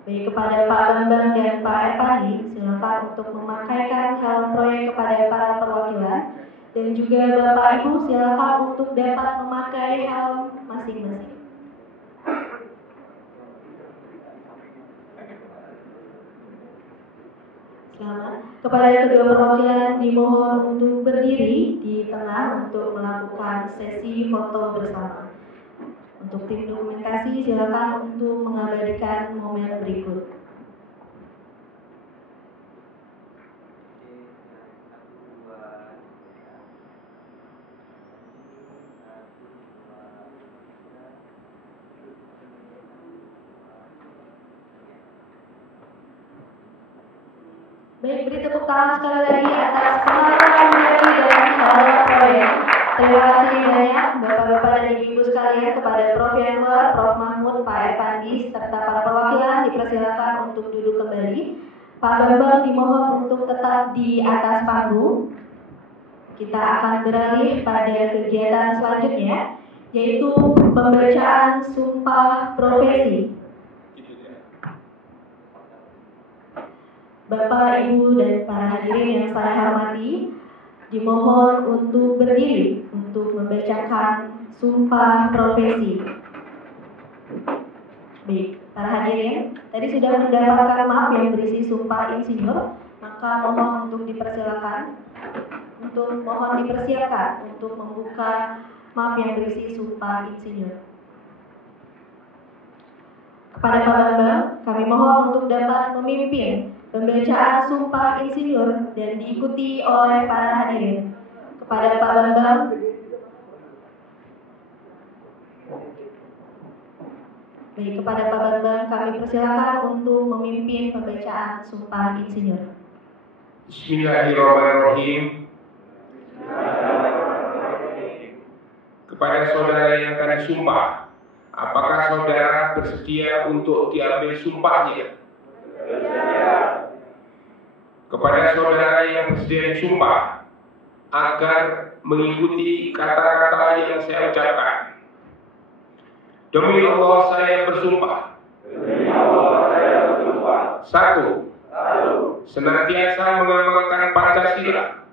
Baik kepada Pak Bambang dan Pak Erpandi, silakan untuk memakaikan helm proyek kepada para perwakilan, dan juga Bapak Ibu silakan untuk dapat memakai helm masing-masing. Selamat. Kepada kedua perwakilan dimohon untuk berdiri di tengah untuk melakukan sesi foto bersama. Untuk tim dokumentasi silakan untuk mengabadikan momen berikut. Baik, beri tepuk tangan sekali lagi atas pengalungan medali dan helm proyek. Terima kasih banyak Bapak-Bapak dan Ibu-Ibu sekalian, kepada Prof. Yanwar, Prof. Mahmud, Pak Erpandi, serta para perwakilan dipersilakan untuk duduk kembali. Pak Bambang dimohon untuk tetap di atas panggung. Kita akan beralih pada kegiatan selanjutnya, yaitu pembacaan sumpah profesi. Bapak, Ibu, dan para hadirin yang saya hormati, dimohon untuk berdiri untuk membacakan sumpah profesi. Baik, para hadirin, tadi sudah mendapatkan map yang berisi sumpah insinyur, maka mohon untuk dipersilakan, mohon dipersiapkan untuk membuka map yang berisi sumpah insinyur. Kepada Pak Bambang, kami mohon untuk dapat memimpin pembacaan sumpah insinyur dan diikuti oleh para hadirin. Kepada Pak Bambang, baik, kepada Pak Bambang kami persilakan untuk memimpin pembacaan sumpah insinyur. Bismillahirrahmanirrahim. Kepada saudara yang akan disumpah, apakah saudara bersedia untuk diambil sumpahnya? Kepada saudara yang bersedia disumpah, agar mengikuti kata-kata yang saya ucapkan. Demi Allah saya bersumpah. Satu, senantiasa mengamalkan Pancasila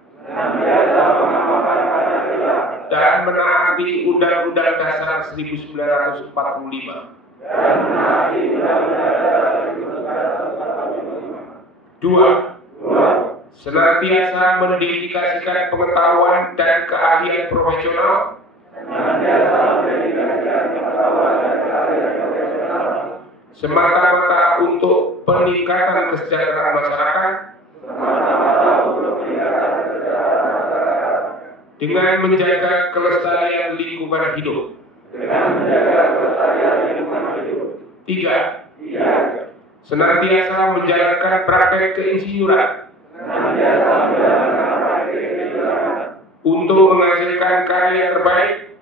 dan menaati Undang-Undang Dasar 1945. Dua, senantiasa mendedikasikan pengetahuan dan keahlian profesional semata-mata untuk peningkatan kesejahteraan masyarakat dengan menjaga kelestarian lingkungan hidup. Tiga, senantiasa menjalankan praktek keinsinyuran untuk menghasilkan karya terbaik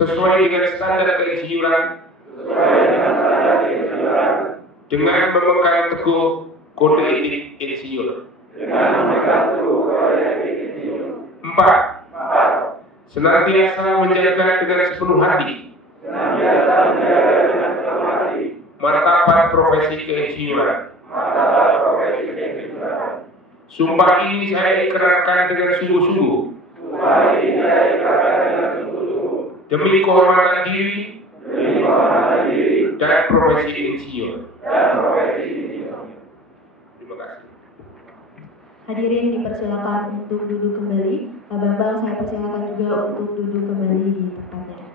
sesuai dengan standar keinsinyuran dengan memegang teguh kode etik insinyur. Empat, senantiasa menjaga dengan sepenuh hati martabat profesi keinsinyuran. Sumpah ini saya ikrarkan dengan sungguh-sungguh demi kehormatan diri dan profesi insinyur. Terima kasih. Hadirin dipersilakan untuk duduk kembali. Pak Bambang, saya persilakan juga untuk duduk kembali di tempatnya.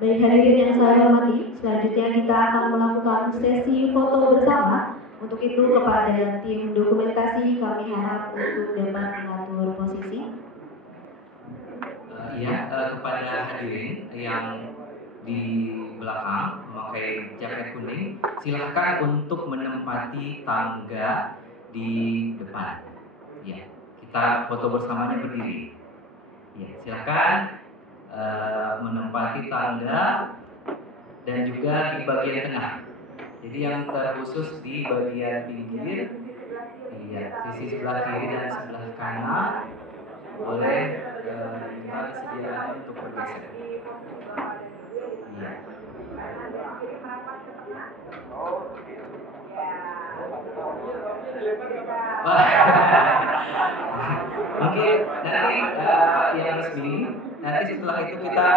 Baik hadirin yang saya hormati, selanjutnya kita akan melakukan sesi foto bersama. Untuk itu kepada tim dokumentasi kami harap untuk dapat mengatur posisi. Kepada hadirin yang di belakang memakai jaket kuning, silahkan untuk menempati tangga di depan. Ya, kita foto bersamanya berdiri. Ya, silahkan menempati tangga dan juga di bagian tengah. Jadi yang terkhusus di bagian pinggir, sisi sebelah kiri dan sebelah kanan boleh diminta kesediaannya untuk bergeser. Iya. Mungkin nanti yang resmi, nanti setelah itu kita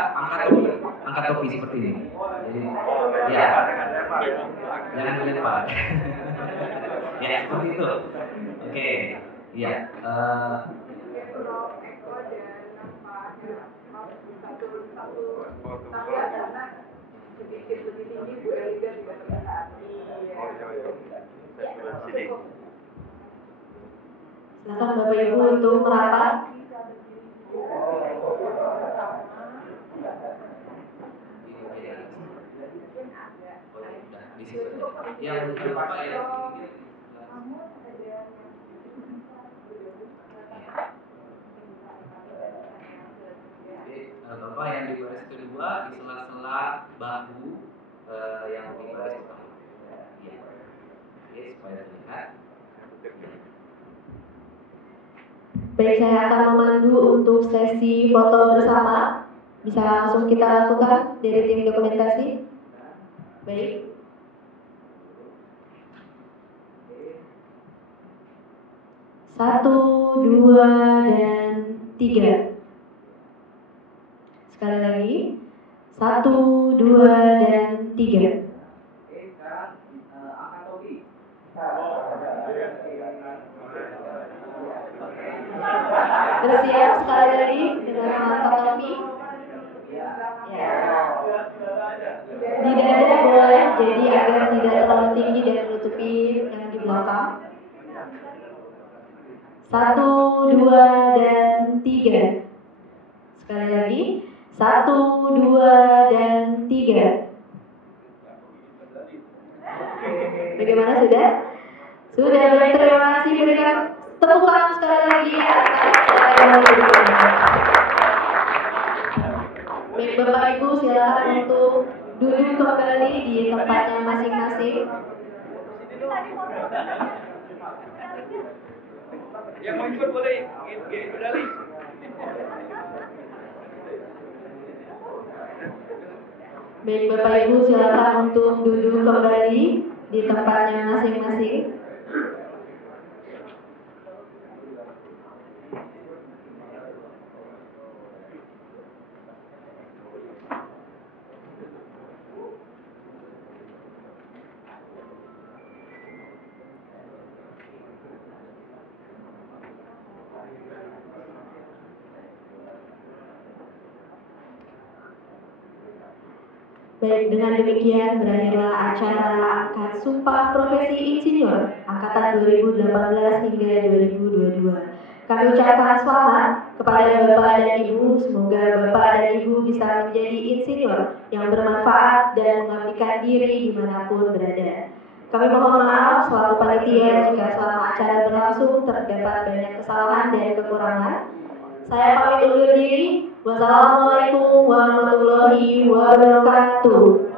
angkat topi seperti ini. Jadi, ya, jangan dilempar. Ya seperti itu. Oke, ya. Silakan Bapak Ibu untuk merapat. Yang berapa ya? Bapak yang di baris kedua di sela-sela bahu yang di baris pertama. Ya. Oke, supaya terlihat. Baik, saya akan memandu untuk sesi foto bersama. Bisa langsung kita lakukan dari tim dokumentasi. Baik. Satu, dua, dan tiga. Sekali lagi. Satu, dua, dan tiga. Bersiap sekali lagi dengan mengangkat topi. Ya. Di dada boleh, jadi agar tidak terlalu tinggi dan menutupi yang di belakang. Satu, dua, dan tiga. Sekali lagi. Satu, dua, dan tiga. Bagaimana sudah? Sudah, baik, terima kasih. Berikan tepuk tangan sekali lagi atas baik, Bapak Ibu silakan untuk duduk kembali di tempatnya masing-masing. Yang mau ikut boleh ikut medali. Baik Bapak Ibu, silakan untuk duduk kembali di tempatnya masing-masing. Baik, dengan demikian berakhirlah acara Angkat Sumpah Profesi Insinyur Angkatan 2018 hingga 2022. Kami ucapkan selamat kepada Bapak dan Ibu, semoga Bapak dan Ibu bisa menjadi insinyur yang bermanfaat dan mengabdikan diri dimanapun berada. Kami mohon maaf selaku panitia jika selama acara berlangsung terdapat banyak kesalahan dan kekurangan. Saya pamit undur diri. Wassalamualaikum warahmatullahi wabarakatuh.